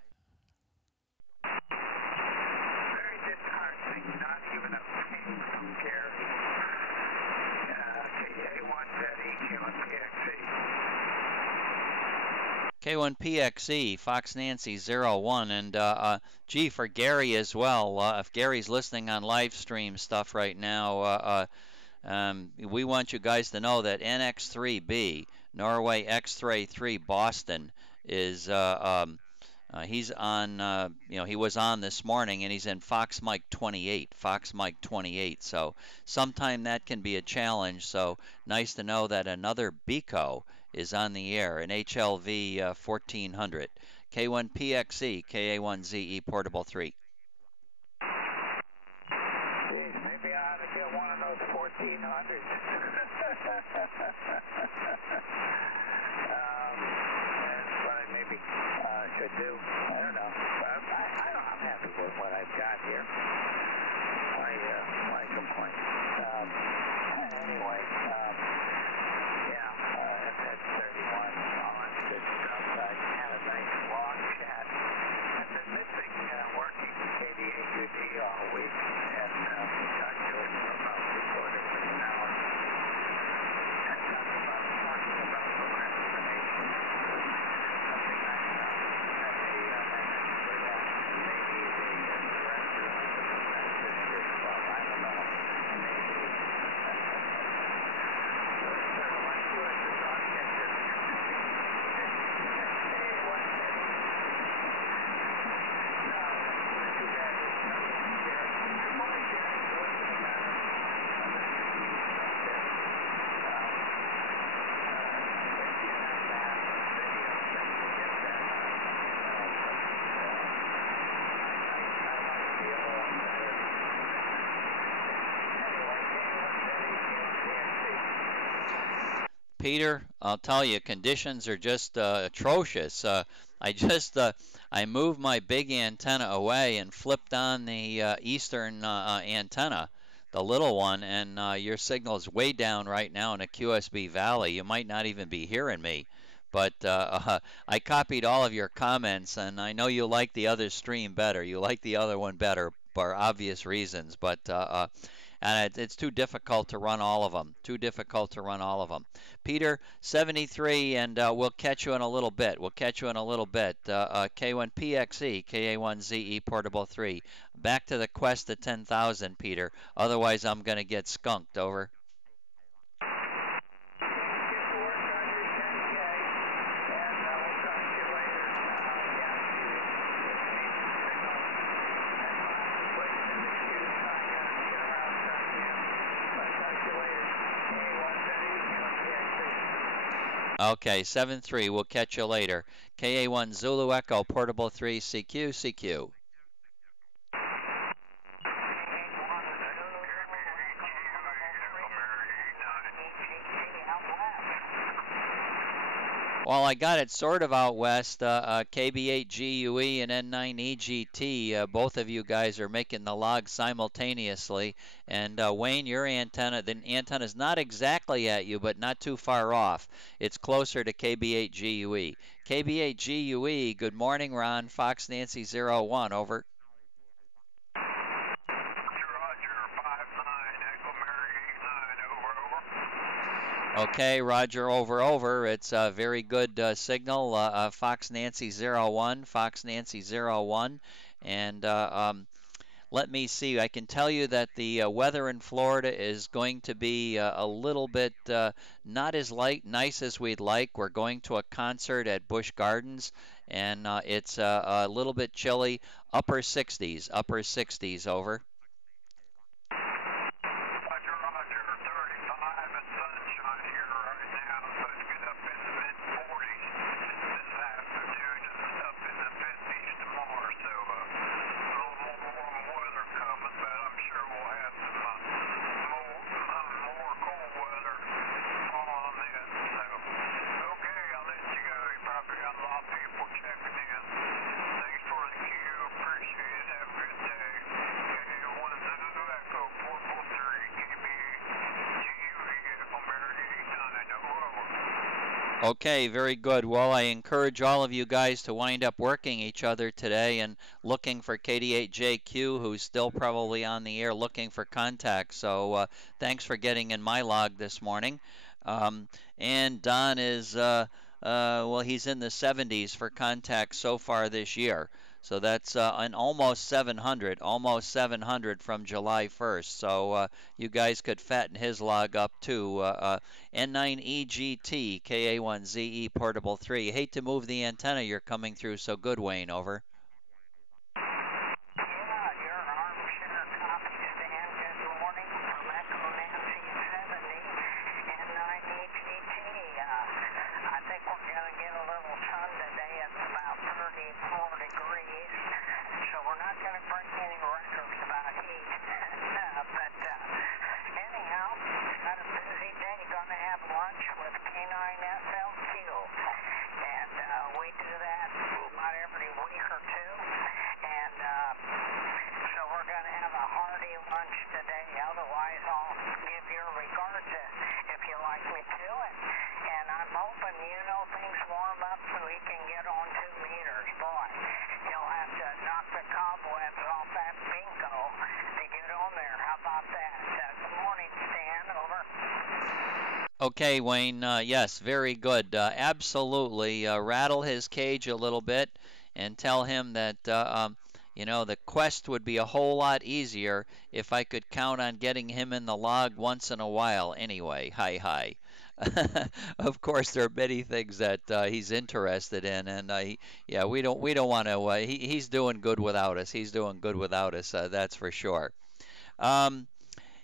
Very disheartening, not even a ping from Gary. K1PXE, Fox Nancy 01, and gee, for Gary as well, if Gary's listening on live stream stuff right now, we want you guys to know that NX3B, Norway X-Ray 3 Boston, is he's on, he was on this morning, and he's in Fox Mike 28, Fox Mike 28. So sometime that can be a challenge. So nice to know that another BICO is on the air, an HLV 1400. K1PXE, KA1ZE Portable 3. Geez, maybe I ought to get one of those 1400s. That's what I maybe should do. I don't know. I'm happy with what I've got here. My complaint. Anyway, yeah, that's 31 on good stuff. I had a nice long chat. I've been missing working KDHD all week, and talked to it for about 3/4 of an hour. And talking about procrastination. Something I may mention for that. Maybe the director of the Sisters Club. I don't know. Maybe. Sort of like you as a dog catcher. Hey, what? Peter, I'll tell you, conditions are just atrocious. I moved my big antenna away and flipped on the eastern antenna, the little one, and your signal is way down right now in a QSB valley. You might not even be hearing me. But I copied all of your comments, and I know you like the other stream better. You like the other one better for obvious reasons, but and it's too difficult to run all of them. Too difficult to run all of them. Peter, 73, and we'll catch you in a little bit. We'll catch you in a little bit. K1PXE, KA1ZE Portable 3. Back to the quest of 10,000, Peter. Otherwise, I'm going to get skunked. Over. Okay, 7-3. We'll catch you later. KA1 Zulu Echo Portable 3 CQ CQ. Well, I got it sort of out west. KB8GUE and N9EGT. Both of you guys are making the log simultaneously. And Wayne, your antenna, the antenna is not exactly at you, but not too far off. It's closer to KB8GUE. KB8GUE, good morning, Ron. Fox Nancy 01, over. Okay, Roger, over. It's a very good signal. Fox Nancy 01, Fox Nancy 01. And let me see. I can tell you that the weather in Florida is going to be a little bit not as nice as we'd like. We're going to a concert at Busch Gardens, and it's a little bit chilly. Upper 60s, over. Okay, very good. Well, I encourage all of you guys to wind up working each other today and looking for KD8JQ, who's still probably on the air looking for contact. So thanks for getting in my log this morning. Um, and Don is, well, he's in the 70s for contacts so far this year. So that's an almost 700 from July 1st. So you guys could fatten his log up too. N9EGT, KA1ZE Portable 3. Hate to move the antenna you're coming through so good, Wayne, over. Yeah, your armchair copy stand. Good morning from Echo Nancy 70 and 9EGT. I think we're going to get a little sun today. It's about 34 degrees, so we're not going to break any records about heat. But anyhow, got a busy day. Going to have lunch with K9SLQ, and we do that about every week or two. And so we're going to have a hearty lunch today. Otherwise, I'll give your regards if you like me to. And I'm hoping, things warm up so he can get on 2 meters. Boy, he'll have to knock the cobwebs off that bingo to get on there. How about that? Good morning, Stan. Over. Okay, Wayne. Yes, very good. Absolutely. Rattle his cage a little bit and tell him that, the quest would be a whole lot easier if I could count on getting him in the log once in a while anyway. Hi, hi. Of course, there are many things that he's interested in, and we don't want to. He's doing good without us. He's doing good without us. That's for sure. Um,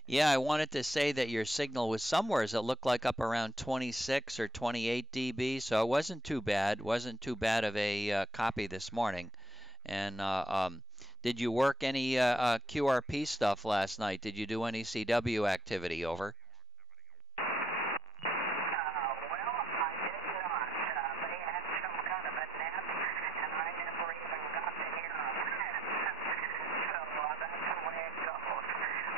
yeah, I wanted to say that your signal was somewhere. It looked like up around 26 or 28 dB, so it wasn't too bad. Wasn't too bad of a copy this morning. And did you work any QRP stuff last night? Did you do any CW activity? Over. Well, I did not. They had some kind of a nap, and I never even got to hear them. So that's the way it goes.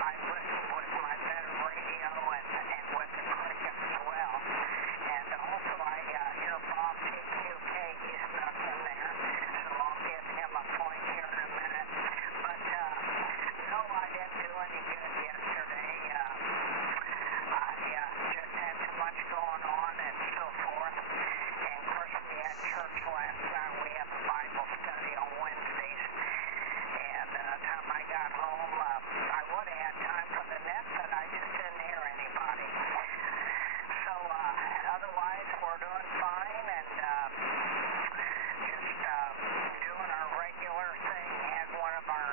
I listen with my better radio and with the cricket as well. And also I hear Bob TQK, he's not in there. So I'll give him a point here in a minute. But no, I didn't do any good yesterday. I just had too much going on and so forth. And of course we had church last night. We have a Bible study on Wednesdays. And by the time I got home, I would have had time for the net, but I just didn't hear anybody. So otherwise we're doing fine and just doing our regular thing. Had one of our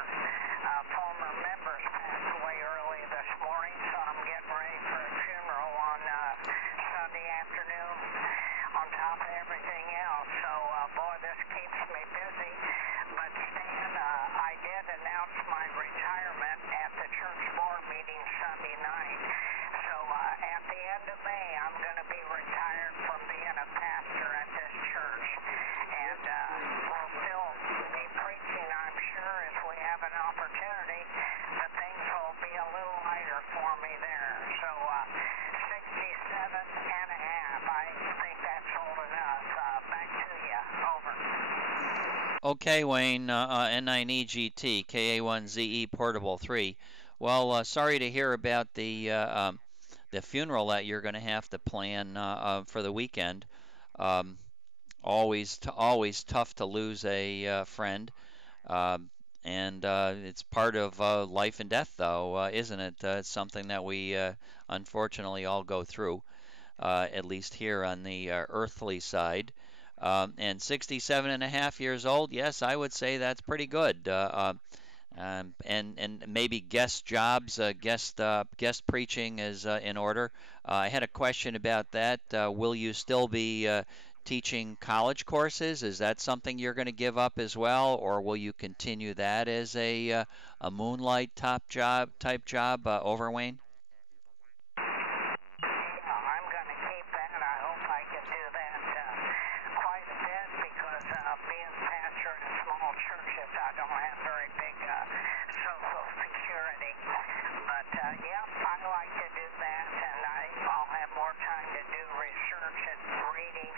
former members pass away early this morning, so I'm getting ready for a funeral on Sunday afternoon on top of everything else. So, boy, this keeps me busy. But, Stan, I did announce my retirement at the church board meeting Sunday night. So, at the end of May, I'm going to be retired from being a pastor at this church. And we'll still be preaching, I'm sure, if we have an opportunity. But things will be a little lighter for me there. So, 67 and a half. I think that's old enough. Back to you. Over. Okay, Wayne. N9EGT, KA1ZE Portable 3. Well, sorry to hear about the funeral that you're going to have to plan for the weekend. Um, always tough to lose a friend. And it's part of life and death, though, isn't it? It's something that we unfortunately all go through, at least here on the earthly side. And 67 and a half years old, yes, I would say that's pretty good. And maybe guest jobs, guest preaching is in order. I had a question about that. Will you still be teaching college courses? Is that something you're going to give up as well, or will you continue that as a moonlight top job type job over, Wayne? Yeah, I'm going to keep that. I hope I can do that quite a bit because being pastor in small churches, I don't have very big social security. But yeah, I like to do that, and I'll have more time to do research and reading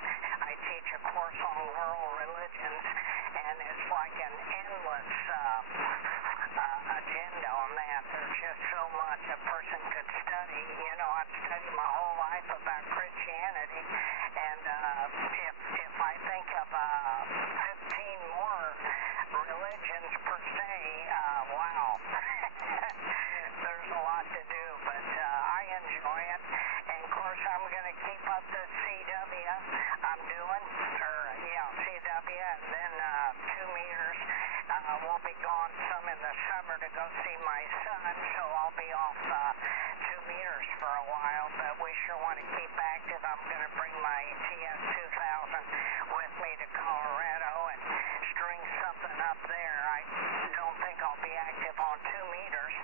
on some in the summer to go see my son, so I'll be off 2 meters for a while, but we sure want to keep active. I'm going to bring my TS2000 with me to Colorado and string something up there. I don't think I'll be active on 2 meters,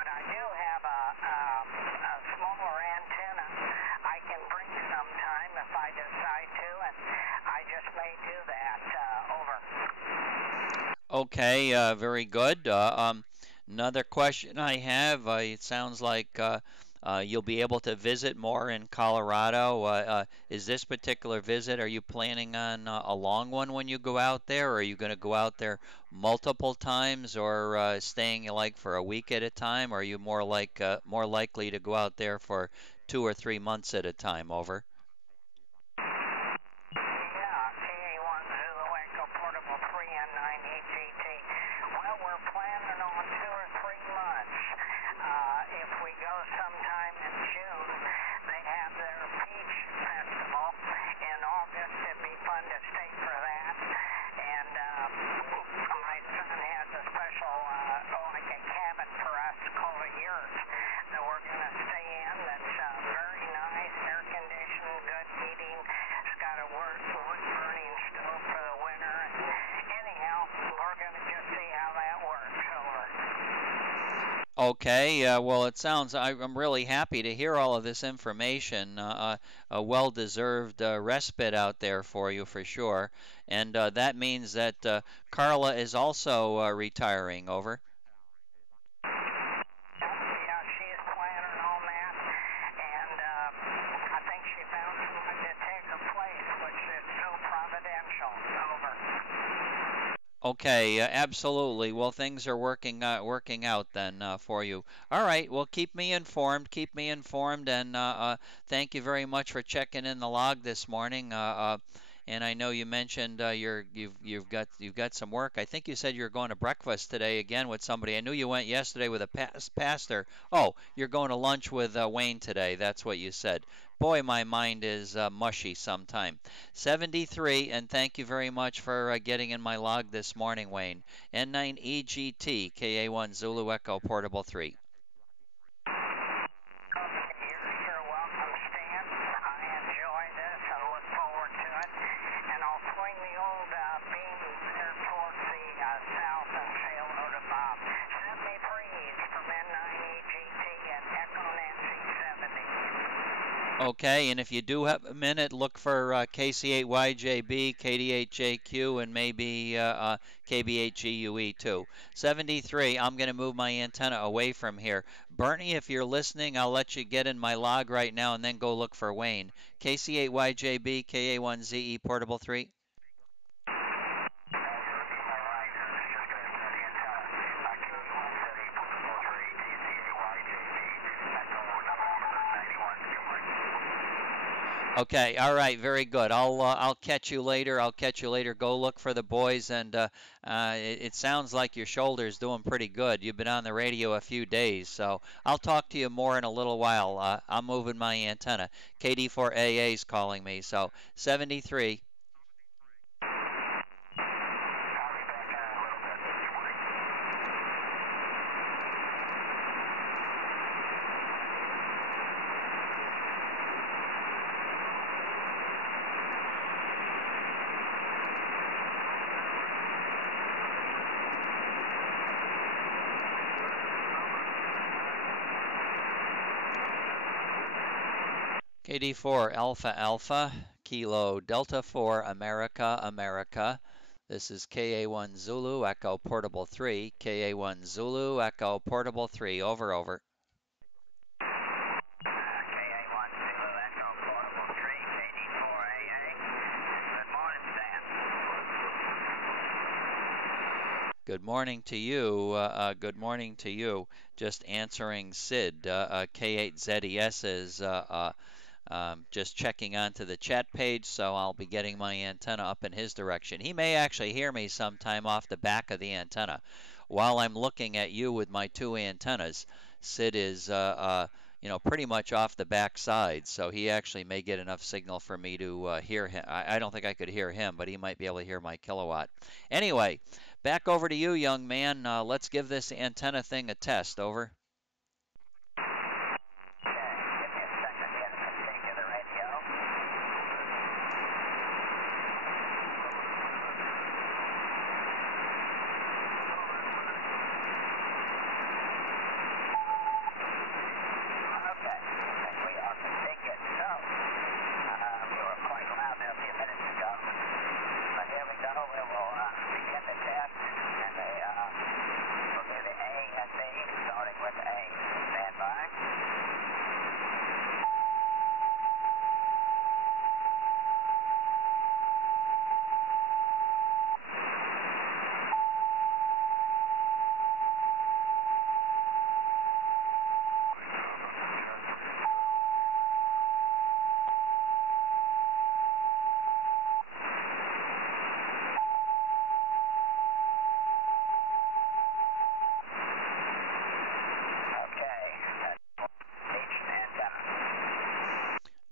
but I do have a smaller antenna I can bring sometime if I decide to, and I just may do that. Over. Okay, very good. Another question I have, it sounds like you'll be able to visit more in Colorado. Is this particular visit, are you planning on a long one when you go out there, or are you going to go out there multiple times, or staying like for a week at a time, or are you more likely to go out there for 2 or 3 months at a time? Over. Yeah, TA1 Zulu Echo Portable 3N9EGT. Well, we're planning on 2 or 3 months. If we go sometime in June, they have their Peach Festival in August. It'd be fun to stay for that. And my son has a special, like a cabin for us called a yurt that we're going to stay in. That's very nice, air conditioned, good heating. It's got a wood burning stove for the winter. And anyhow, we're going to just see how that works. Over. Okay, well, it sounds, I'm really happy to hear all of this information. A well-deserved respite out there for you for sure. And that means that Carla is also retiring. Over. Yeah, she's planning on that, and I think she found someone to take her place, which is so providential. Over. Okay, absolutely. Well, things are working out then for you. All right. Well, keep me informed. Keep me informed, and thank you very much for checking in the log this morning. And I know you mentioned you've got some work. I think you said you're going to breakfast today again with somebody. I knew you went yesterday with a pastor. Oh, you're going to lunch with Wayne today. That's what you said. Boy, my mind is mushy sometime. 73, and thank you very much for getting in my log this morning, Wayne. N9EGT, KA1 Zulu Echo Portable 3. You're welcome, Stan. I enjoy this and look forward to it. And I'll swing the old beam there towards the south and say hello to Bob. 73 from N9EGT and Echo Nancy 70. Okay, and if you do have a minute, look for KC8YJB, KD8JQ, and maybe KB8GUE too. 73, I'm going to move my antenna away from here. Bernie, if you're listening, I'll let you get in my log right now and then go look for Wayne. KC8YJB, KA1ZE Portable 3. Okay, all right, very good. I'll catch you later. I'll catch you later. Go look for the boys, and it sounds like your shoulder's doing pretty good. You've been on the radio a few days, so I'll talk to you more in a little while. I'm moving my antenna. KD4AA is calling me, so 73. KD4 Alpha Alpha, Kilo Delta 4 America America. This is KA1 Zulu Echo Portable 3, KA1 Zulu Echo Portable 3. Over, over. KA1 Zulu Echo Portable 3, KD4AA. Good morning, Stan. Good morning to you. Good morning to you. Just answering Sid. K8ZES is just checking onto the chat page, so I'll be getting my antenna up in his direction. He may actually hear me sometime off the back of the antenna. While I'm looking at you with my two antennas, Sid is pretty much off the back side, so he actually may get enough signal for me to hear him. I don't think I could hear him, but he might be able to hear my kilowatt. Anyway, Back over to you, young man. Let's give this antenna thing a test. Over.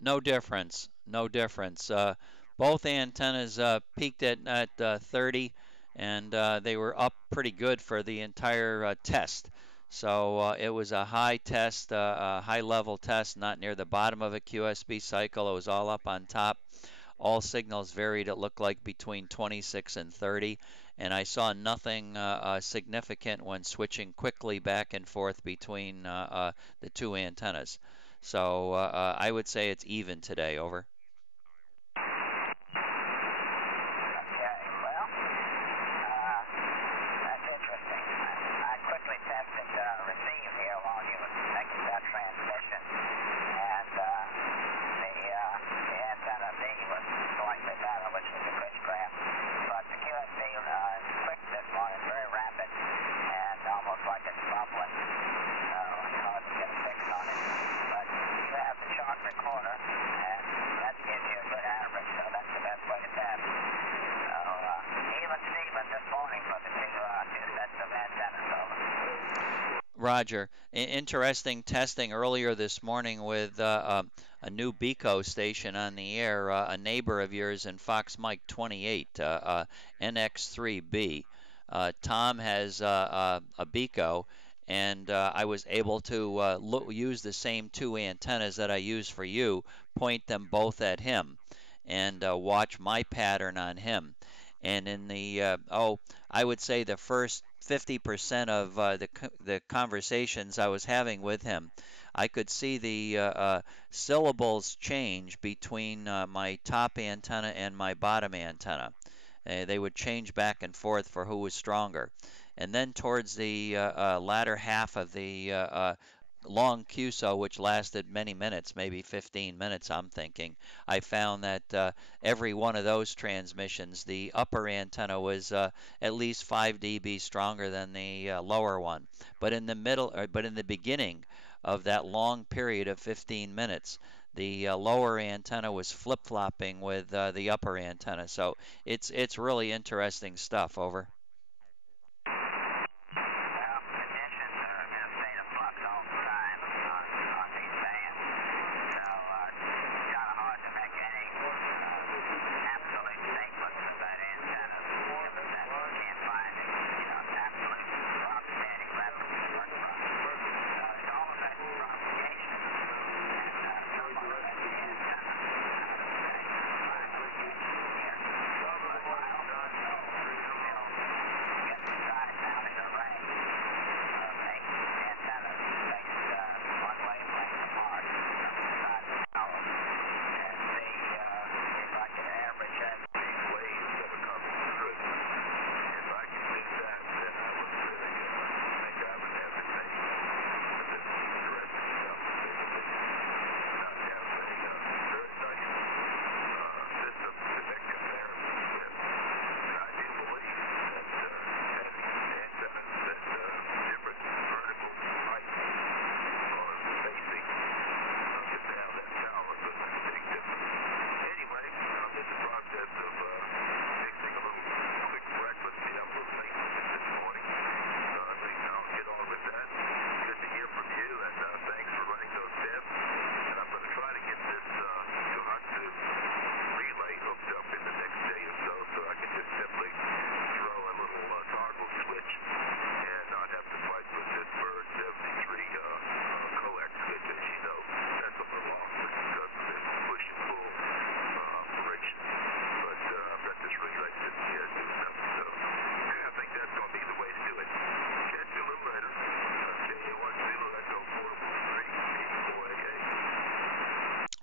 No difference. No difference. Both antennas peaked at 30, and they were up pretty good for the entire test. So it was a high test, a high level test, not near the bottom of a QSB cycle. It was all up on top. All signals varied, it looked like, between 26 and 30, and I saw nothing significant when switching quickly back and forth between the two antennas. So I would say it's even today. Over. Roger. Interesting testing earlier this morning with a new BECO station on the air, a neighbor of yours in Fox Mike 28, NX3B. Tom has a BECO, and I was able to use the same two antennas that I use for you, point them both at him, and watch my pattern on him. And in the, I would say the first 50% of the conversations I was having with him, I could see the syllables change between my top antenna and my bottom antenna. They would change back and forth for who was stronger. And then towards the latter half of the long QSO, which lasted many minutes, maybe 15 minutes, I'm thinking, I found that every one of those transmissions, the upper antenna was at least 5 dB stronger than the lower one. But in the beginning of that long period of 15 minutes, the lower antenna was flip-flopping with the upper antenna. So it's really interesting stuff. Over.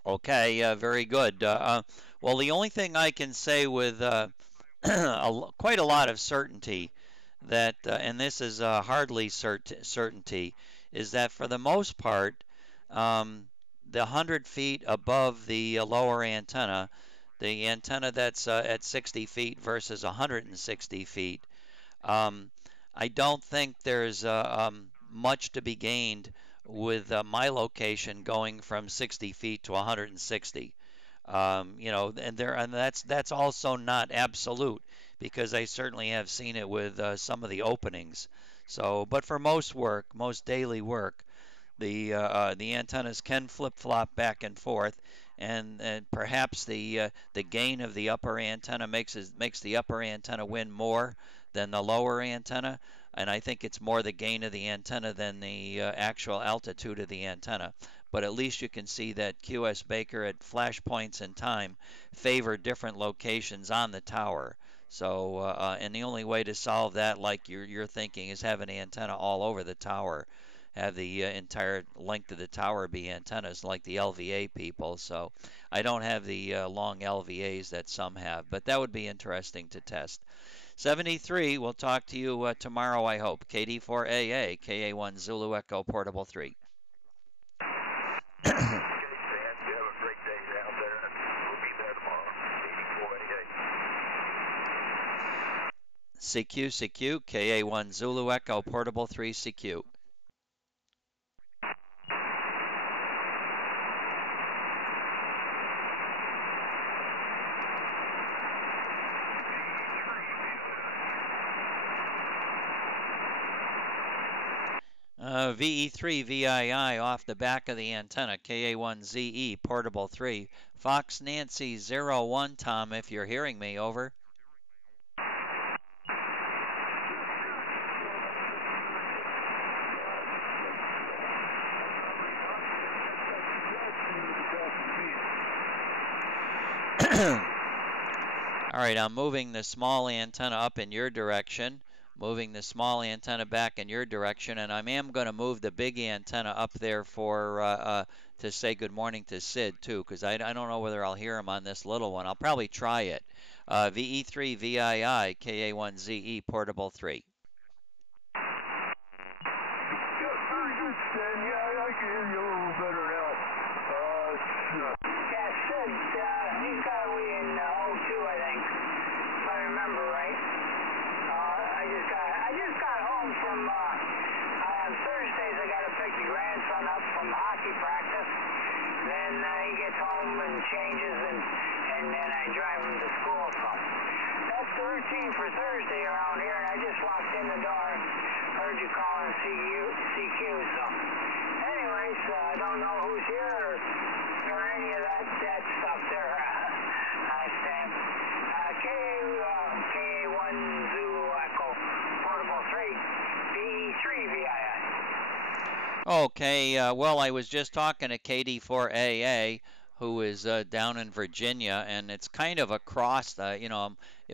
Okay, very good. Well, the only thing I can say with quite a lot of certainty that, and this is hardly certainty, is that for the most part, um, the 100 feet above the lower antenna, the antenna that's at 60 feet versus 160 feet, um, I don't think there's much to be gained with my location going from 60 feet to 160. And that's also not absolute because I certainly have seen it with some of the openings. So, but for most work, most daily work, the antennas can flip-flop back and forth, and perhaps the gain of the upper antenna makes the upper antenna win more than the lower antenna, and I think it's more the gain of the antenna than the actual altitude of the antenna. But at least you can see that QS Baker at flash points in time favor different locations on the tower. So, and the only way to solve that, like you're thinking, is have an antenna all over the tower, have the entire length of the tower be antennas like the LVA people. So I don't have the long LVAs that some have, but that would be interesting to test. 73, we'll talk to you tomorrow, I hope. KD4AA, KA1 Zulu Echo Portable 3. Okay, Sam, you have a great day down there, and we'll be there tomorrow, 8488. CQ, KA1 Zulu Echo Portable 3 CQ. VE3 VII off the back of the antenna, KA1ZE Portable 3. Fox Nancy 01, Tom, if you're hearing me, over. All right, I'm moving the small antenna up in your direction, moving the small antenna back in your direction, and I am going to move the big antenna up there for to say good morning to Sid too, because I don't know whether I'll hear him on this little one. I'll probably try it. VE3 VII KA1ZE Portable 3. Changes and then I drive them to school. So that's the routine for Thursday around here. And I just walked in the door, heard you calling CQ. So, anyways, I don't know who's here or any of that stuff there. I stand. KA1 Zulu Echo Portable 3 B3 VII. Okay, well, I was just talking to KD4AA, who is down in Virginia, and it's kind of across the,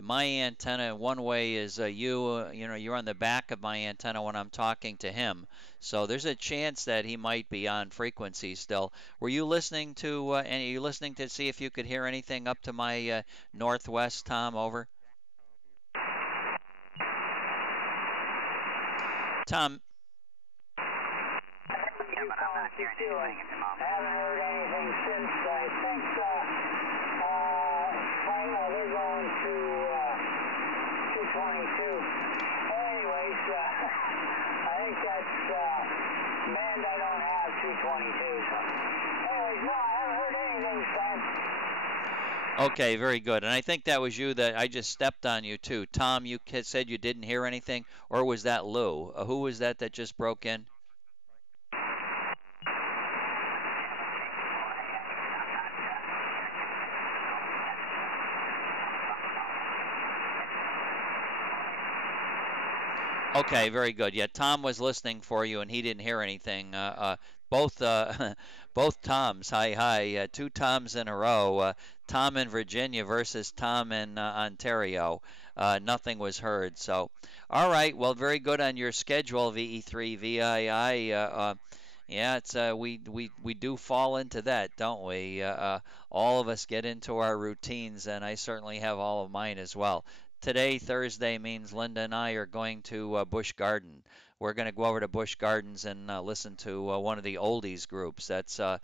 my antenna one way is you're on the back of my antenna when I'm talking to him. So there's a chance that he might be on frequency still. Were you listening to, are you listening to see if you could hear anything up to my northwest, Tom, over? Tom? But I'm not hearing anything at the moment. I haven't heard anything since. I think final they're going to 222. Anyways, I think that's band I don't have 222. So, anyways, no, I haven't heard anything, Sam. Okay, very good. And I think that was you that I just stepped on you too. Tom, you said you didn't hear anything, or was that Lou? Who was that just broke in? Okay, very good. Yeah, Tom was listening for you, and he didn't hear anything. Both both Toms. Hi. Two Toms in a row. Tom in Virginia versus Tom in Ontario. Nothing was heard. So, all right. Well, very good on your schedule, VE3 VII. Yeah, it's we do fall into that, don't we? All of us get into our routines, and I certainly have all of mine as well. Today, Thursday, means Linda and I are going to Busch Garden. We're going to go over to Busch Gardens and listen to one of the oldies groups. That's on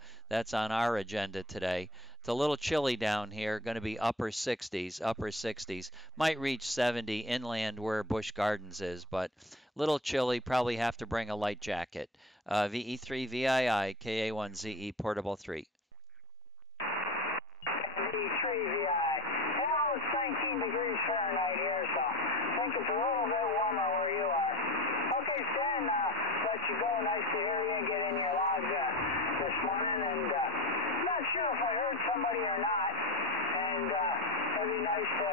our agenda today. It's a little chilly down here. Going to be upper 60s, upper 60s. Might reach 70 inland where Busch Gardens is, but little chilly. Probably have to bring a light jacket. VE3 VII KA1ZE Portable 3. VE3 VI. Well, it's 19 degrees Fahrenheit here, so I think it's a little bit warmer where you are. Okay, Stan, let you go. Nice to hear you get in your log this morning, and I'm not sure if I heard somebody or not, and it'd be nice to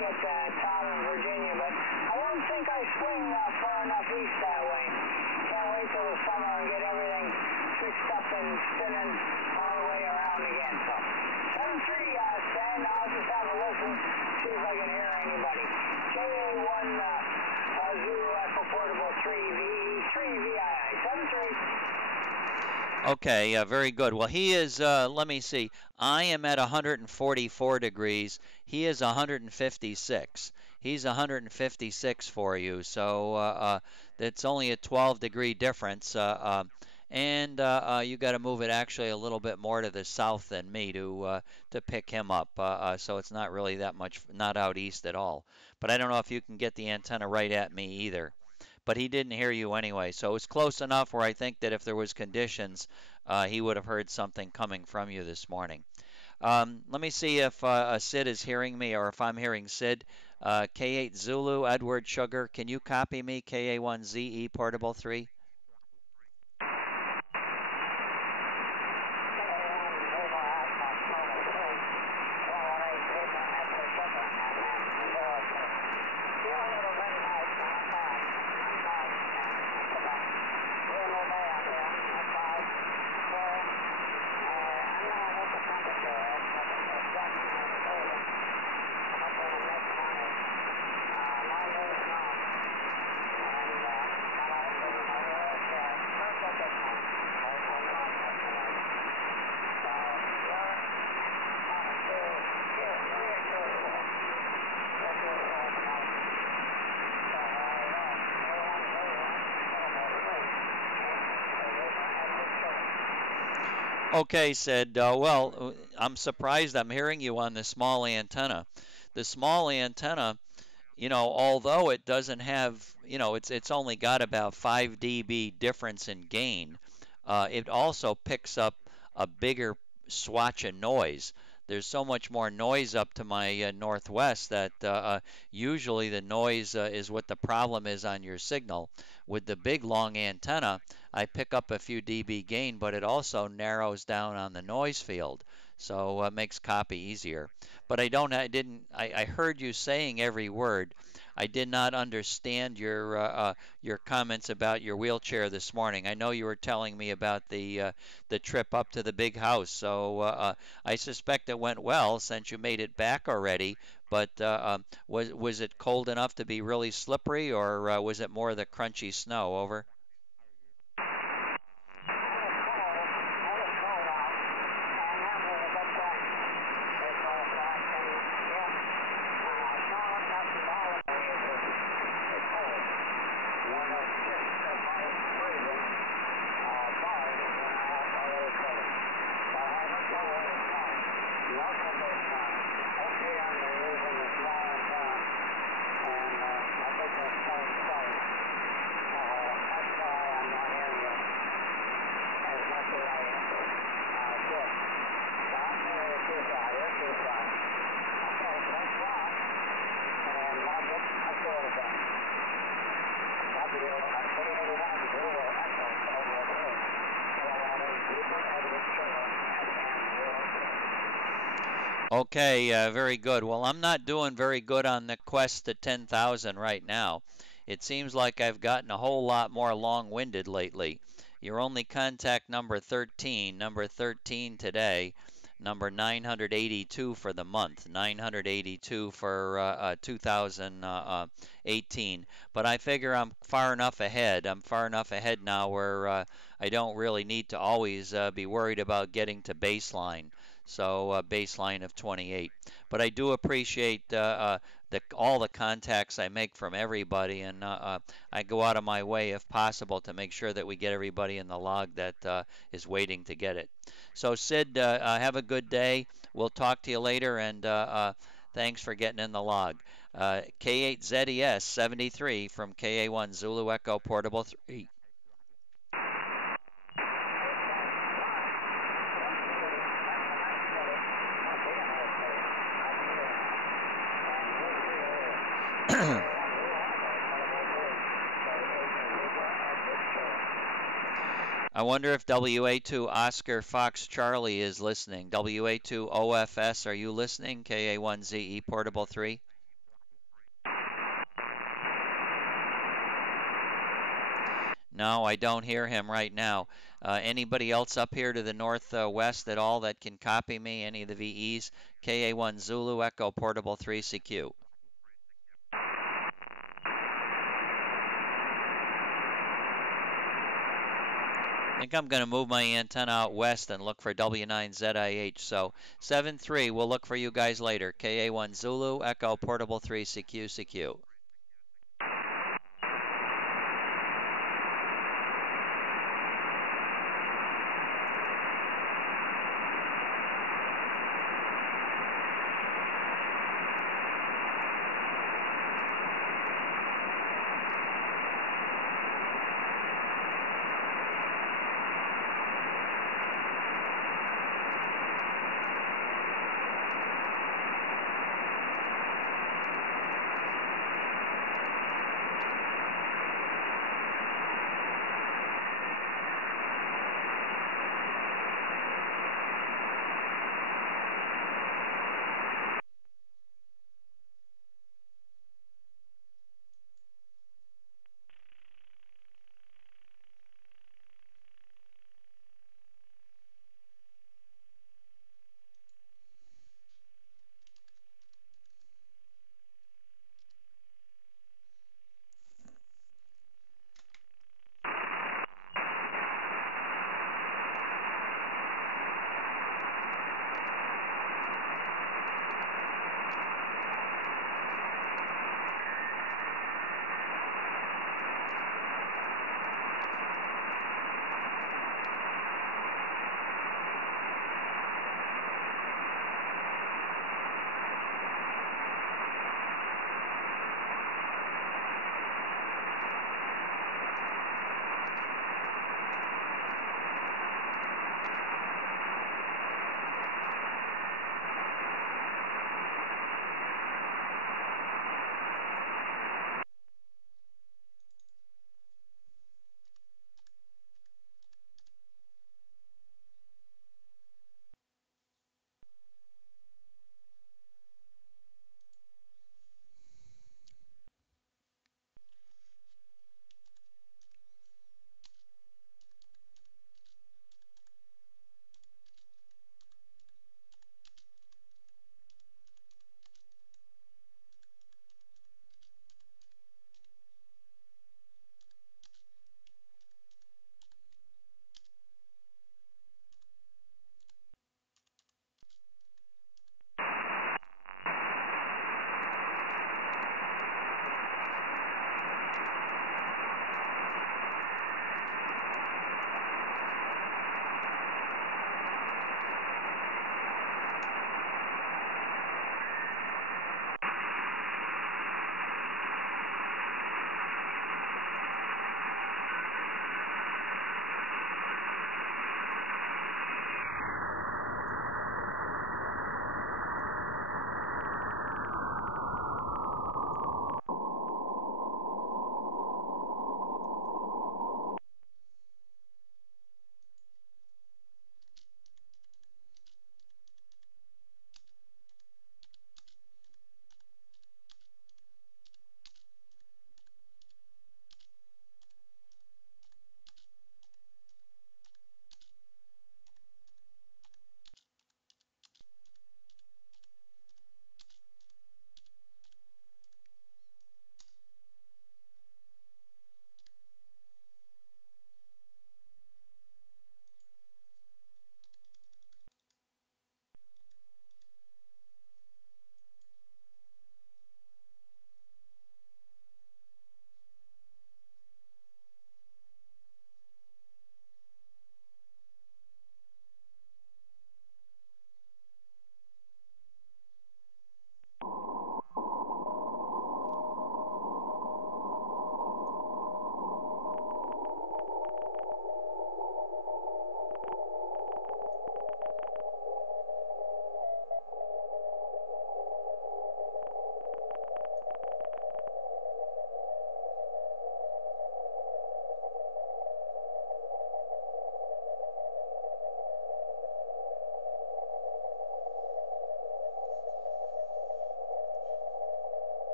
get Tom in Virginia, but I don't think I swing far enough east that way. Can't wait till the summer and get everything fixed up and spinning all the way around again. So 7-3, Stan, I'll just have a listen, see if I can hear anybody. KA1 Zulu Echo Portable 3 VE3 VII 7-3. Okay, very good. Well, he is, let me see, I am at 144 degrees. He is 156. He's 156 for you, so it's only a 12-degree difference. And you got to move it actually a little bit more to the south than me to pick him up. So it's not really that much, not out east at all. But I don't know if you can get the antenna right at me either. But he didn't hear you anyway, so it's close enough where I think that if there was conditions, he would have heard something coming from you this morning. Let me see if Sid is hearing me or if I'm hearing Sid. K8 Zulu, Edward Sugar, can you copy me? KA1ZE Portable 3? Okay, Sid. Well, I'm surprised I'm hearing you on the small antenna. The small antenna, although it doesn't have, it's only got about 5 dB difference in gain, it also picks up a bigger swatch of noise. There's so much more noise up to my northwest that usually the noise is what the problem is on your signal. With the big long antenna, I pick up a few dB gain, but it also narrows down on the noise field, so it makes copy easier. But I heard you saying every word. I did not understand your comments about your wheelchair this morning. I know you were telling me about the trip up to the big house, so I suspect it went well since you made it back already. But was it cold enough to be really slippery, or was it more the crunchy snow? Over. Okay, very good. Well, I'm not doing very good on the quest to 10,000 right now. It seems like I've gotten a whole lot more long-winded lately. You're only contact number 13 today. number 982 for the month, 982 for 2018. But I figure I'm far enough ahead. I'm far enough ahead now where I don't really need to always be worried about getting to baseline. So baseline of 28. But I do appreciate all the contacts I make from everybody, and I go out of my way if possible to make sure that we get everybody in the log that is waiting to get it. So Sid, have a good day. We'll talk to you later, and thanks for getting in the log. K8ZES 73 from KA1 Zulu Echo Portable 3. I wonder if WA2 Oscar Fox Charlie is listening. WA2 OFS, are you listening? KA1ZE Portable 3. No, I don't hear him right now. Anybody else up here to the northwest at all that can copy me? Any of the VEs? KA1 Zulu Echo Portable 3 CQ. I think I'm going to move my antenna out west and look for W9ZIH. So 7-3, we'll look for you guys later. KA1 Zulu Echo Portable 3 CQ CQ.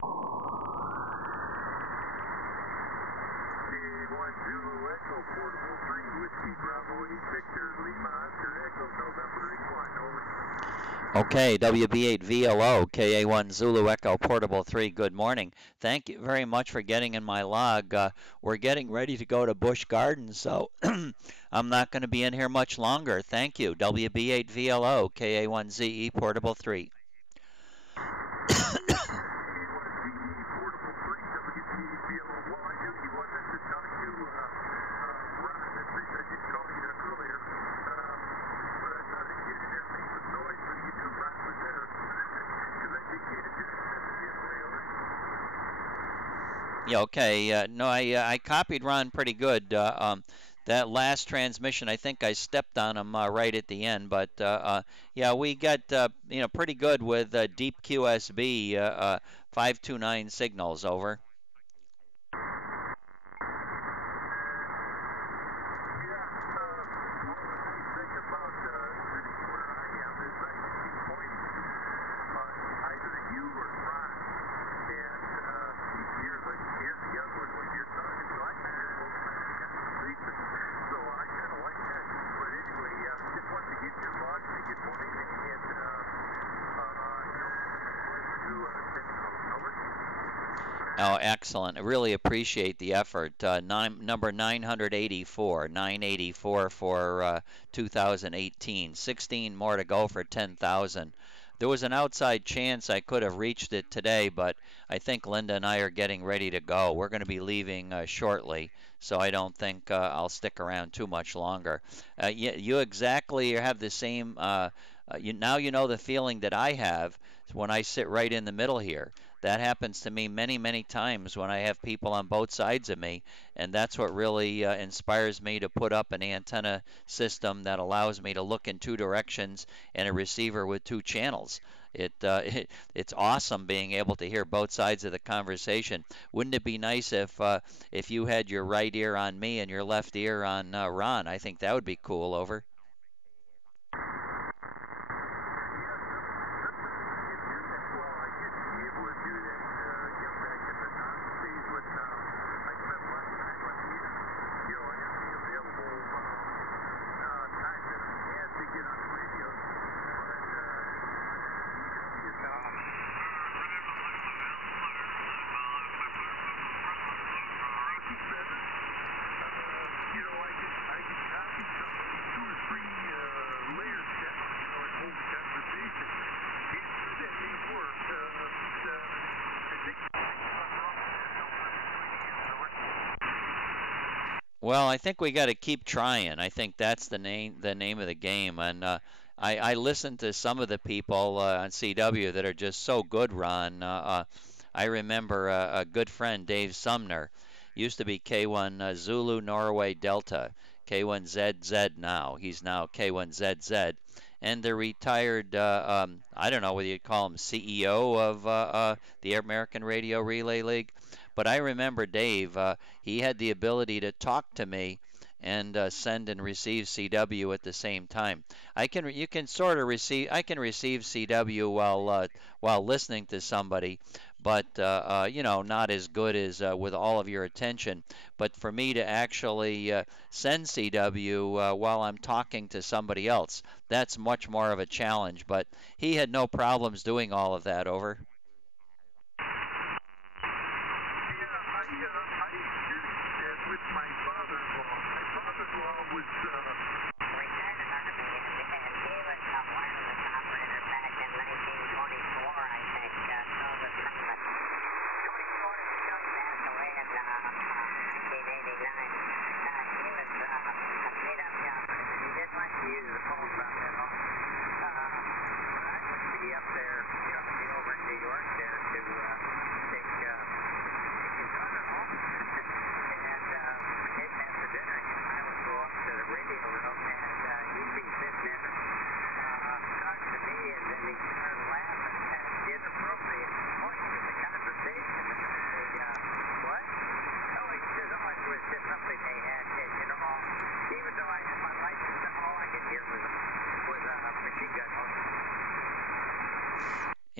K1 Zulu Echo, Portable 3, Whiskey Bravo 8, Victor Lima, Oscar Echo, November 81, over. Okay, WB8VLO, KA1 Zulu Echo, Portable 3, good morning. Thank you very much for getting in my log. We're getting ready to go to Busch Gardens, so I'm not going to be in here much longer. Thank you. WB8VLO, KA1ZE, Portable 3. Yeah, okay. No, I copied Ron pretty good. That last transmission, I think I stepped on him right at the end, but yeah, we got pretty good with deep QSB 529 signals over. Oh, excellent. I really appreciate the effort. Number 984, 984 for 2018. 16 more to go for 10,000. There was an outside chance I could have reached it today, but I think Linda and I are getting ready to go. We're going to be leaving shortly, so I don't think I'll stick around too much longer. You exactly have the same, now you know the feeling that I have when I sit right in the middle here. That happens to me many, many times when I have people on both sides of me, and that's what really inspires me to put up an antenna system that allows me to look in two directions and a receiver with two channels. It's awesome being able to hear both sides of the conversation. Wouldn't it be nice if you had your right ear on me and your left ear on Ron? I think that would be cool. Over. Well, I think we got to keep trying. I think that's the name of the game. And I listen to some of the people on CW that are just so good, Ron. I remember a good friend, Dave Sumner, used to be K1 Zulu Norway Delta, K1ZZ now. He's now K1ZZ. And the retired, I don't know whether you'd call him CEO of the American Radio Relay League. But I remember Dave. He had the ability to talk to me and send and receive CW at the same time. You can sort of receive. I can receive CW while listening to somebody, but not as good as with all of your attention. But for me to actually send CW while I'm talking to somebody else, that's much more of a challenge. But he had no problems doing all of that. Over.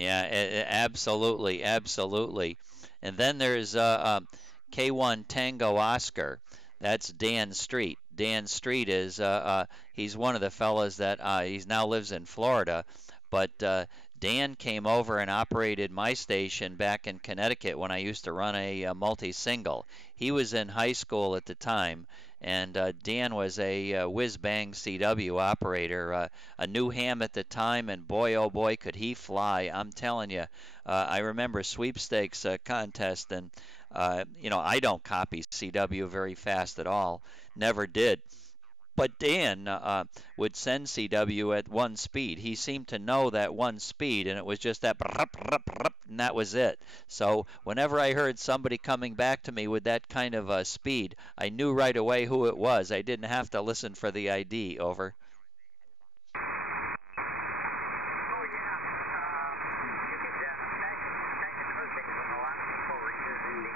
Yeah, absolutely, absolutely. And then there's K1 Tango Oscar. That's Dan Street. Dan Street is he's one of the fellas that he's now lives in Florida, but Dan came over and operated my station back in Connecticut when I used to run a multi-single. He was in high school at the time, and Dan was a whiz-bang CW operator. A new ham at the time, and boy, oh boy, could he fly. I'm telling you, I remember sweepstakes contest, and I don't copy CW very fast at all, never did. But Dan would send CW at one speed. He seemed to know that one speed, and it was just that, and that was it. So whenever I heard somebody coming back to me with that kind of speed, I knew right away who it was. I didn't have to listen for the ID. Over. Oh yeah. You could back in those days when a lot of people were using the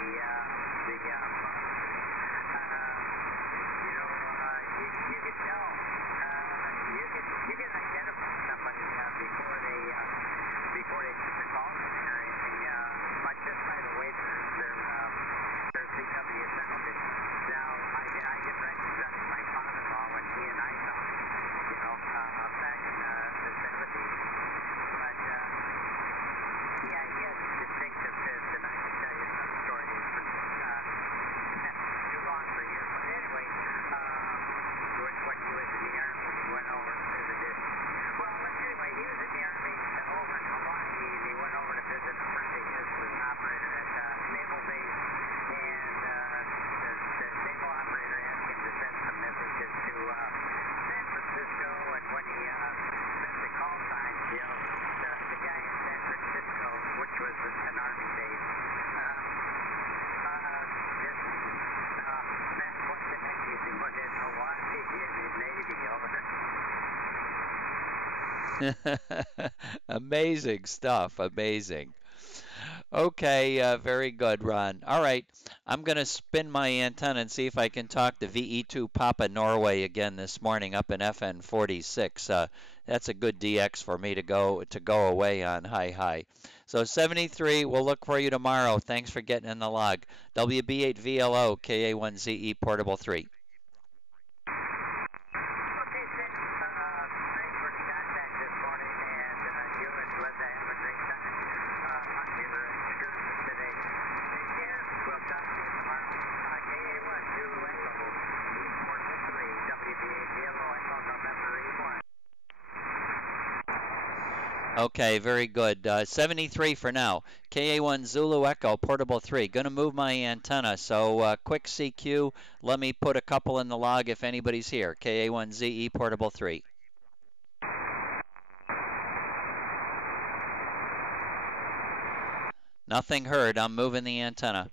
you could tell you could identify somebody before they took the call from you or anything, but just by the way their CW sounded. Now I can recognize my father-in-law when he and I talked, back in the 70s. But yeah, he had these distinctive fits, and I can tell you some stories for too long for you. But anyway, when he was in the Army, he went over to visit. Well, anyway, he was in the Army over in Hawaii, and he went over to visit a friend of his who was an operator at Naval Base, and the naval operator asked him to send some messages to San Francisco, and when he sent the call sign, the guy in San Francisco, which was an Army base, just man, what the heck is he doing in Hawaii in the Navy over there? Amazing stuff. Amazing. Okay, very good, Ron. All right, I'm going to spin my antenna and see if I can talk to VE2 Papa Norway again this morning up in FN46. That's a good DX for me to go away on. Hi, hi. So 73, we'll look for you tomorrow. Thanks for getting in the log. WB8VLO KA1ZE Portable 3. Okay, Sid. Thanks for the contact this morning, and you and Linda have a great time on your excursion today. Take care. We'll talk to you tomorrow. KA1 Zulu Echo, East Portable 3, WB8 Yellow Echo November 81. Okay, very good. 73 for now. KA1 Zulu Echo Portable 3. Going to move my antenna, so quick CQ. Let me put a couple in the log if anybody's here. KA1ZE Portable 3. Nothing heard. I'm moving the antenna.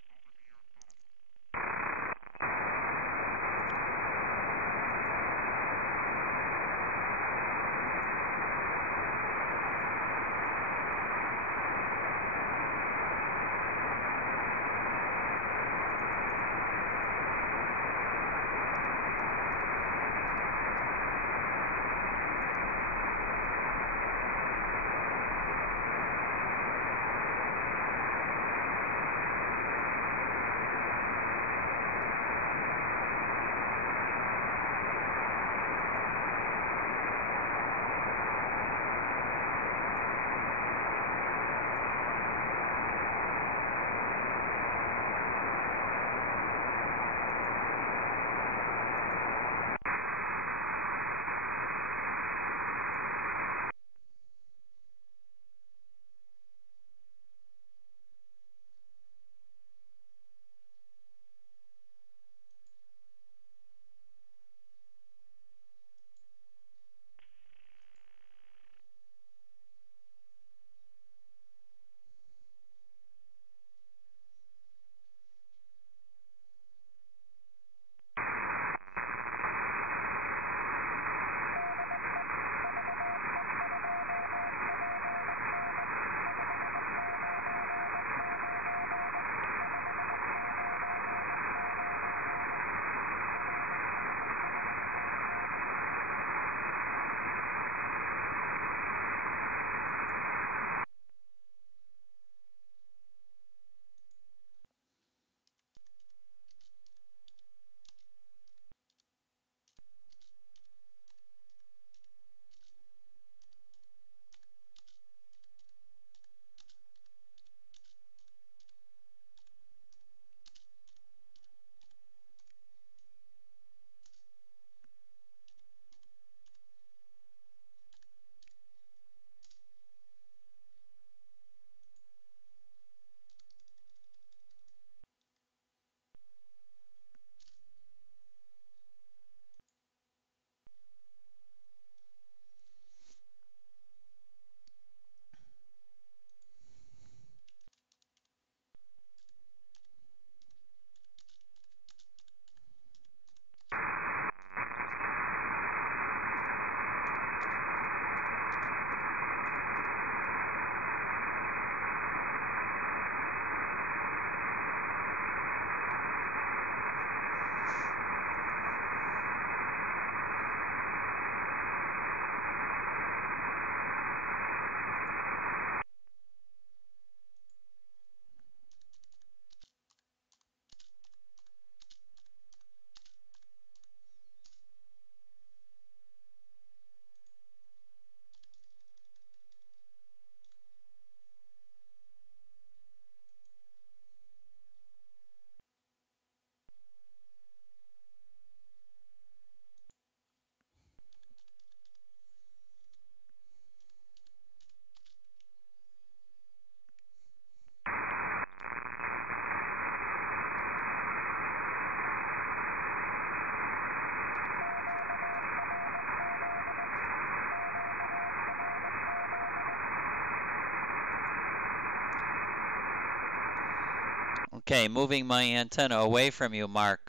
Okay, moving my antenna away from you, Mark.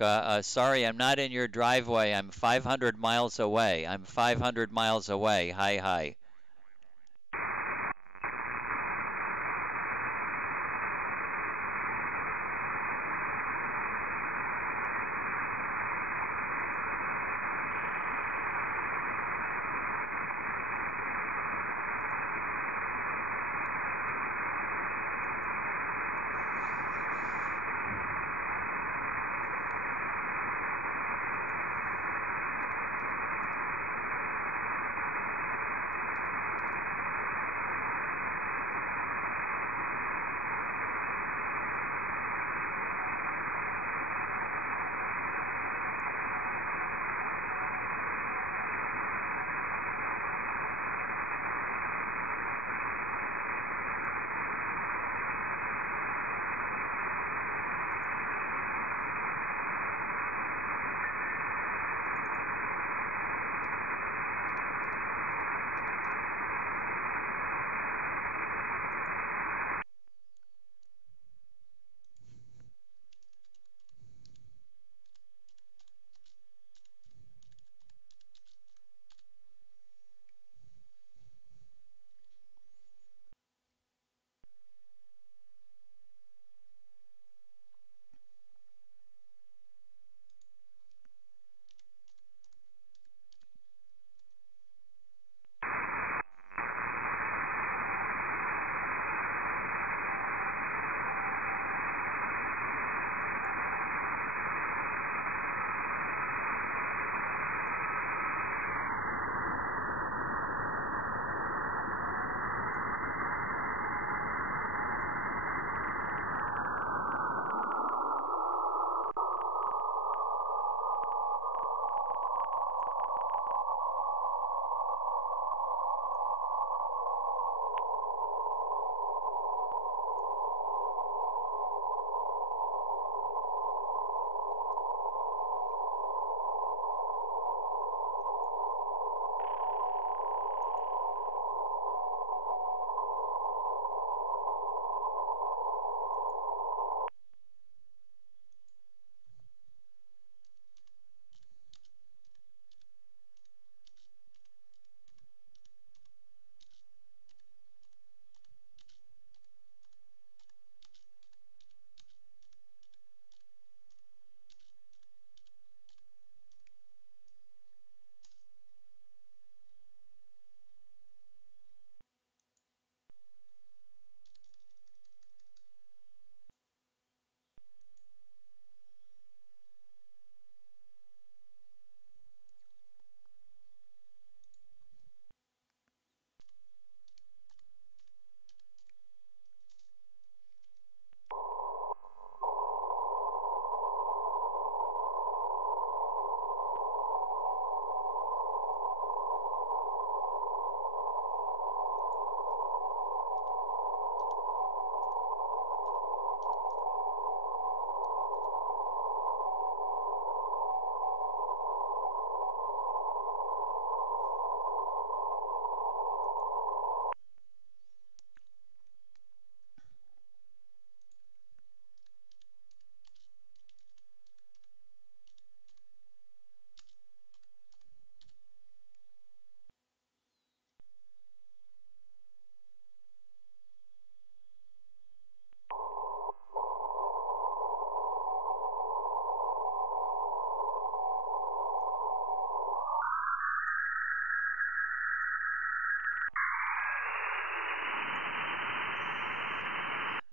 Sorry, I'm not in your driveway. I'm 500 miles away. I'm 500 miles away. Hi, hi.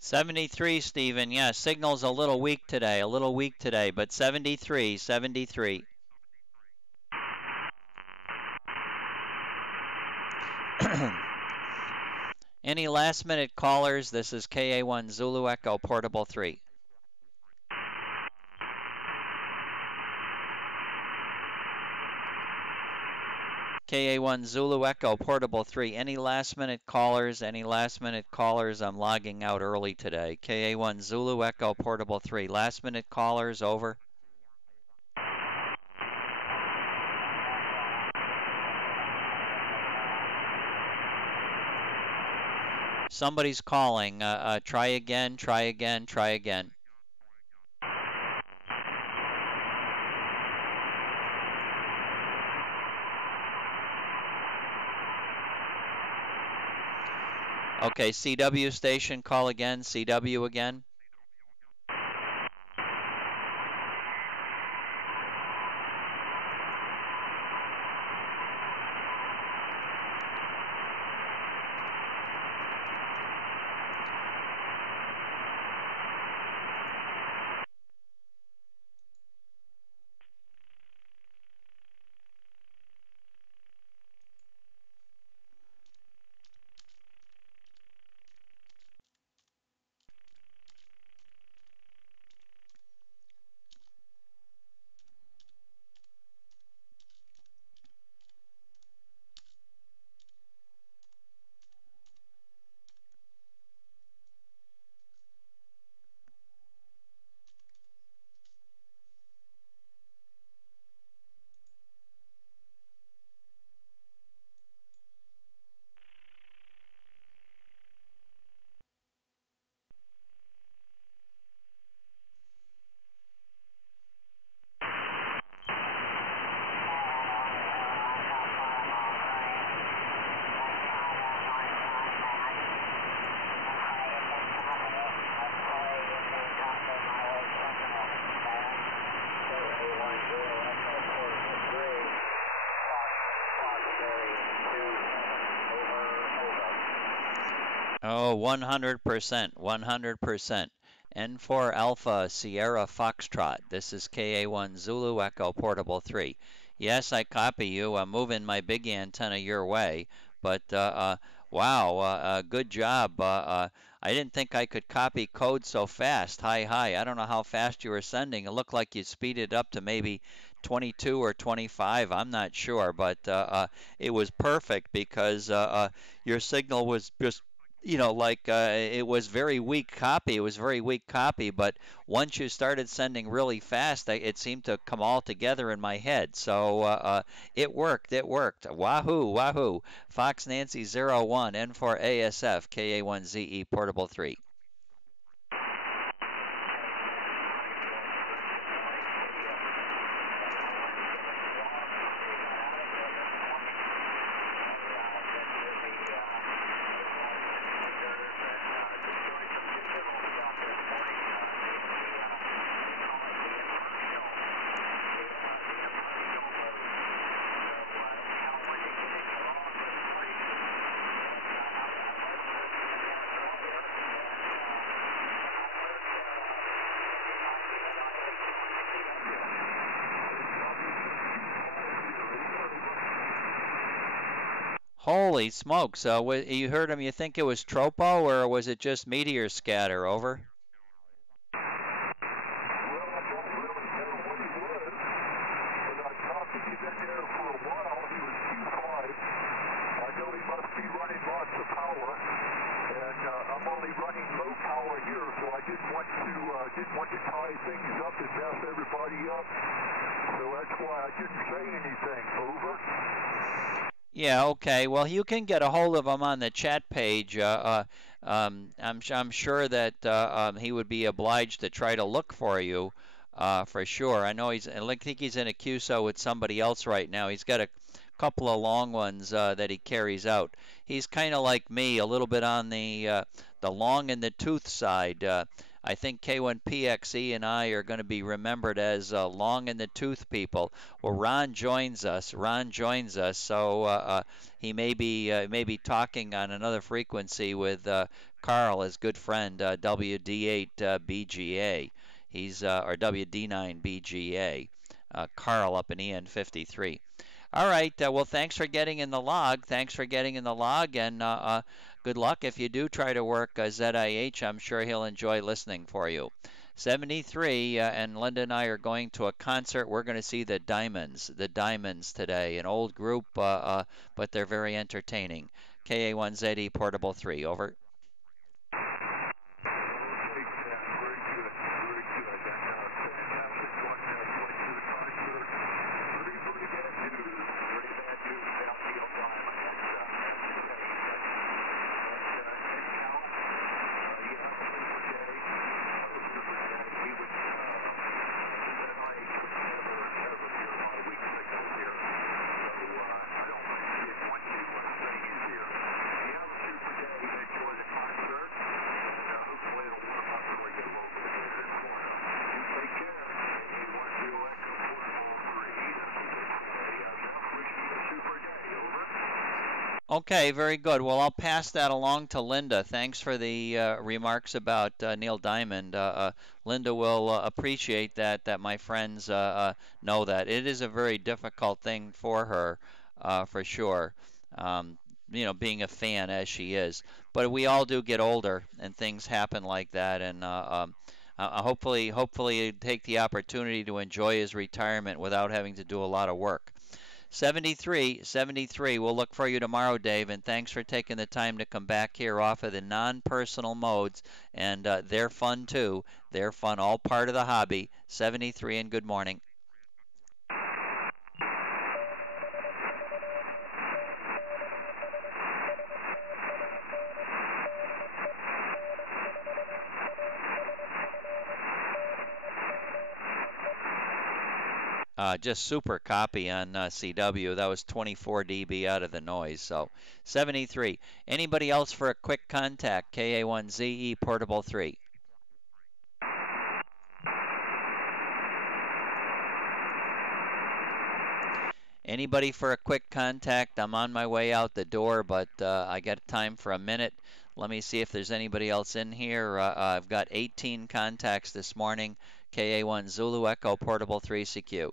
'73, Stephen. Yeah, signal's a little weak today, but 73, 73. Any last minute callers? This is KA1 Zulu Echo Portable 3. KA1 Zulu Echo Portable 3. Any last minute callers? Any last minute callers? I'm logging out early today. KA1 Zulu Echo Portable 3. Last minute callers, over. Somebody's calling. Try again, try again, try again. Okay, CW station, call again, CW again. Oh, 100%, 100%. N4 Alpha Sierra Foxtrot. This is KA1 Zulu Echo Portable 3. Yes, I copy you. I'm moving my big antenna your way. But wow, good job. I didn't think I could copy code so fast. Hi, hi. I don't know how fast you were sending. It looked like you speeded up to maybe 22 or 25. I'm not sure, but it was perfect because your signal was just like it was very weak copy. It was very weak copy, but once you started sending really fast, it seemed to come all together in my head. So it worked. It worked. Wahoo! Wahoo! Fox Nancy 01 N4 ASF KA1ZE Portable 3. Holy smokes! You heard him. You think it was tropo, or was it just meteor scatter? Over. Didn't want to tie things up and mess everybody up, so that's why I didn't say anything. Over. Yeah, okay. Well, you can get a hold of him on the chat page. I'm sure that he would be obliged to try to look for you for sure. I know I think he's in a QSO with somebody else right now. He's got a couple of long ones that he carries out. He's kind of like me, a little bit on the long in the tooth side. I think K1PXE and I are going to be remembered as long in the tooth people. Well, Ron joins us. Ron joins us, so he may be talking on another frequency with Carl, his good friend, WD8 BGA. He's or WD9 BGA. Carl up in EN53. All right. Well, thanks for getting in the log. Thanks for getting in the log, and good luck if you do try to work ZIH. I'm sure he'll enjoy listening for you. 73, and Linda and I are going to a concert. We're going to see the Diamonds today, an old group, but they're very entertaining. KA1ZE Portable 3, over. Okay, very good. Well, I'll pass that along to Linda. Thanks for the remarks about Neil Diamond. Linda will appreciate that my friends know that. It is a very difficult thing for her, for sure. Um, being a fan as she is. But we all do get older, and things happen like that. And hopefully, take the opportunity to enjoy his retirement without having to do a lot of work. 73. We'll look for you tomorrow, Dave, and thanks for taking the time to come back here off of the non-personal modes, and they're fun too. They're fun, all part of the hobby. 73, and good morning. Just super copy on CW. That was 24 dB out of the noise. So 73. Anybody else for a quick contact? KA1ZE Portable 3. Anybody for a quick contact? I'm on my way out the door, but I got time for a minute. Let me see if there's anybody else in here. I've got 18 contacts this morning. KA1 Zulu Echo Portable 3 CQ.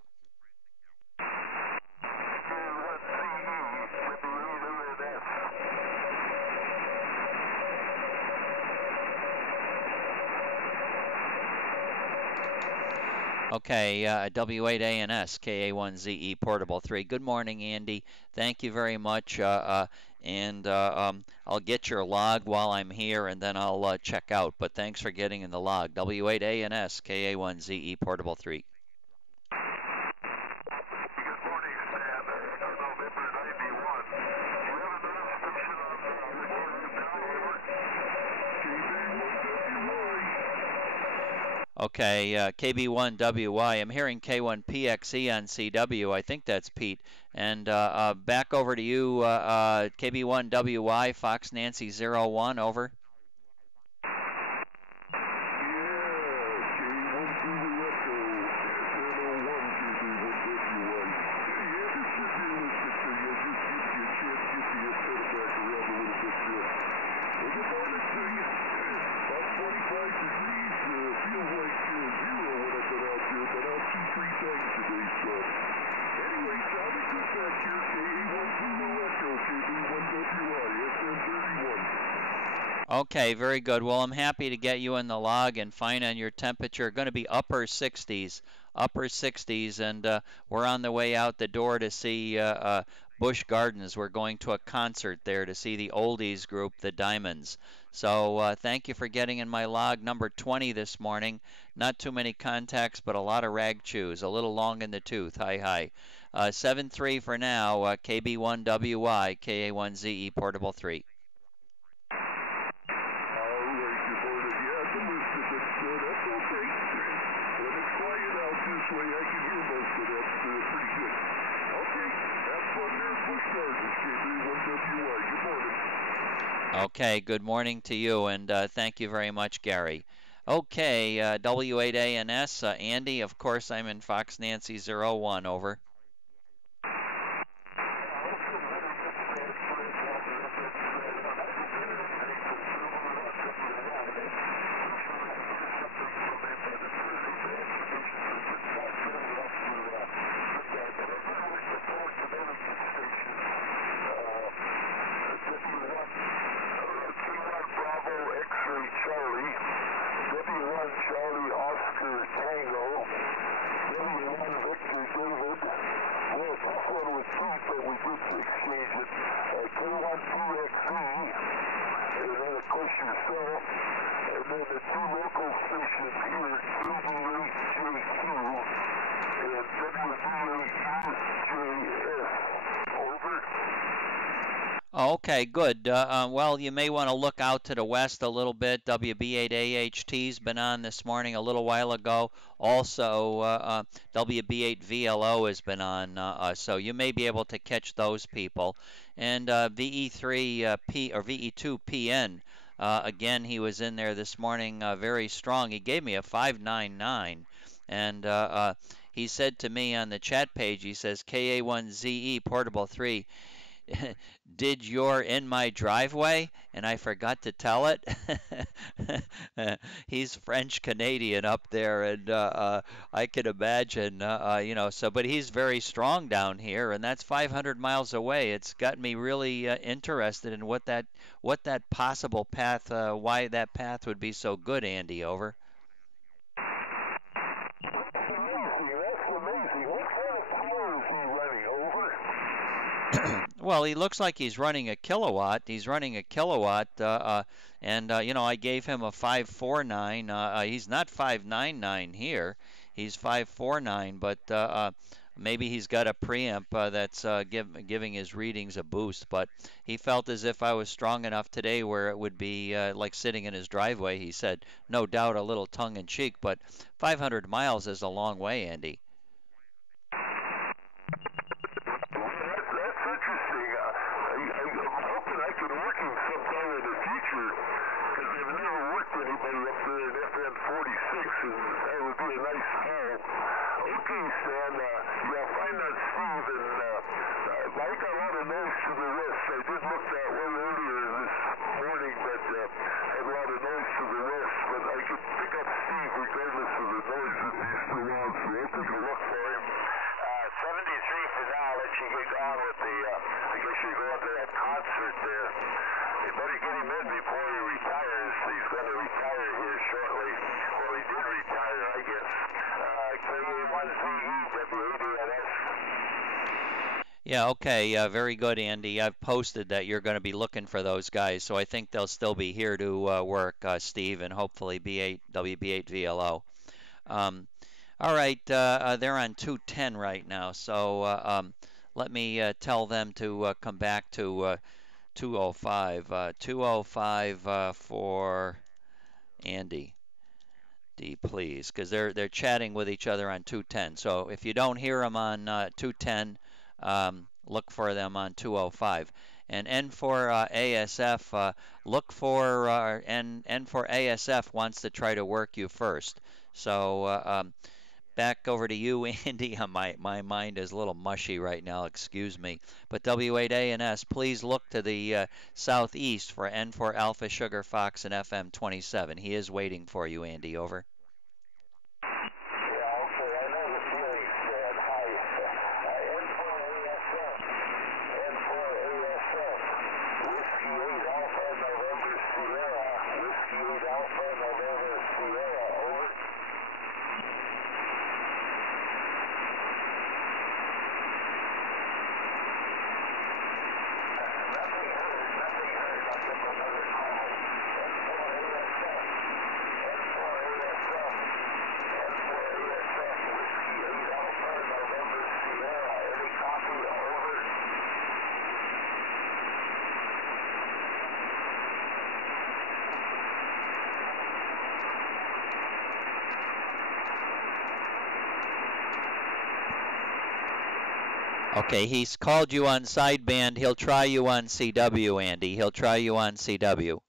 Okay, W8ANS, KA1ZE Portable 3. Good morning, Andy. Thank you very much. I'll get your log while I'm here, and then I'll check out. But thanks for getting in the log. W8ANS, KA1ZE Portable 3. Okay, KB1WY. I'm hearing K1PXE on CW. I think that's Pete. And back over to you, KB1WY, Fox Nancy 01, over. Okay, very good. Well, I'm happy to get you in the log and find on your temperature. Going to be upper 60s, and we're on the way out the door to see Busch Gardens. We're going to a concert there to see the oldies group, the Diamonds. So thank you for getting in my log number 20 this morning. Not too many contacts, but a lot of rag chews, a little long in the tooth. Hi, hi. 7-3 for now, KB1WY, KA1ZE Portable 3. Okay, good morning to you, and thank you very much, Gary. Okay, W8ANS, Andy, of course, I'm in Fox Nancy 01, over. Okay, good. Well, you may want to look out to the west a little bit. WB8AHT's been on this morning a little while ago. Also, WB8VLO has been on, so you may be able to catch those people. And VE3P or VE2PN, again, he was in there this morning very strong. He gave me a 599, and he said to me on the chat page, he says, KA1ZE Portable 3. did your in my driveway and I forgot to tell it? He's French Canadian up there, and I can imagine, so, but he's very strong down here, and that's 500 miles away. It's got me really interested in what that possible path, why that path would be so good, Andy, over. Well, he looks like he's running a kilowatt. He's running a kilowatt, and I gave him a 549. He's not 599 here. He's 549, but maybe he's got a preamp that's giving his readings a boost. But he felt as if I was strong enough today where it would be like sitting in his driveway. He said, no doubt, a little tongue in cheek, but 500 miles is a long way, Andy. Yeah, okay, very good, Andy. I've posted that you're going to be looking for those guys, so I think they'll still be here to work, Steve, and hopefully B8 WB8VLO. All right, they're on 210 right now, so let me tell them to come back to 205. 205 for Andy. Please, because they're chatting with each other on 210. So if you don't hear them on 210, look for them on 205. And N for ASF, look for N for ASF wants to try to work you first. So back over to you, Andy. My mind is a little mushy right now, excuse me. But W8ANS, please look to the southeast for N for Alpha Sugar Fox and FM 27. He is waiting for you, Andy. Over. Okay, he's called you on sideband. He'll try you on CW, Andy. He'll try you on CW.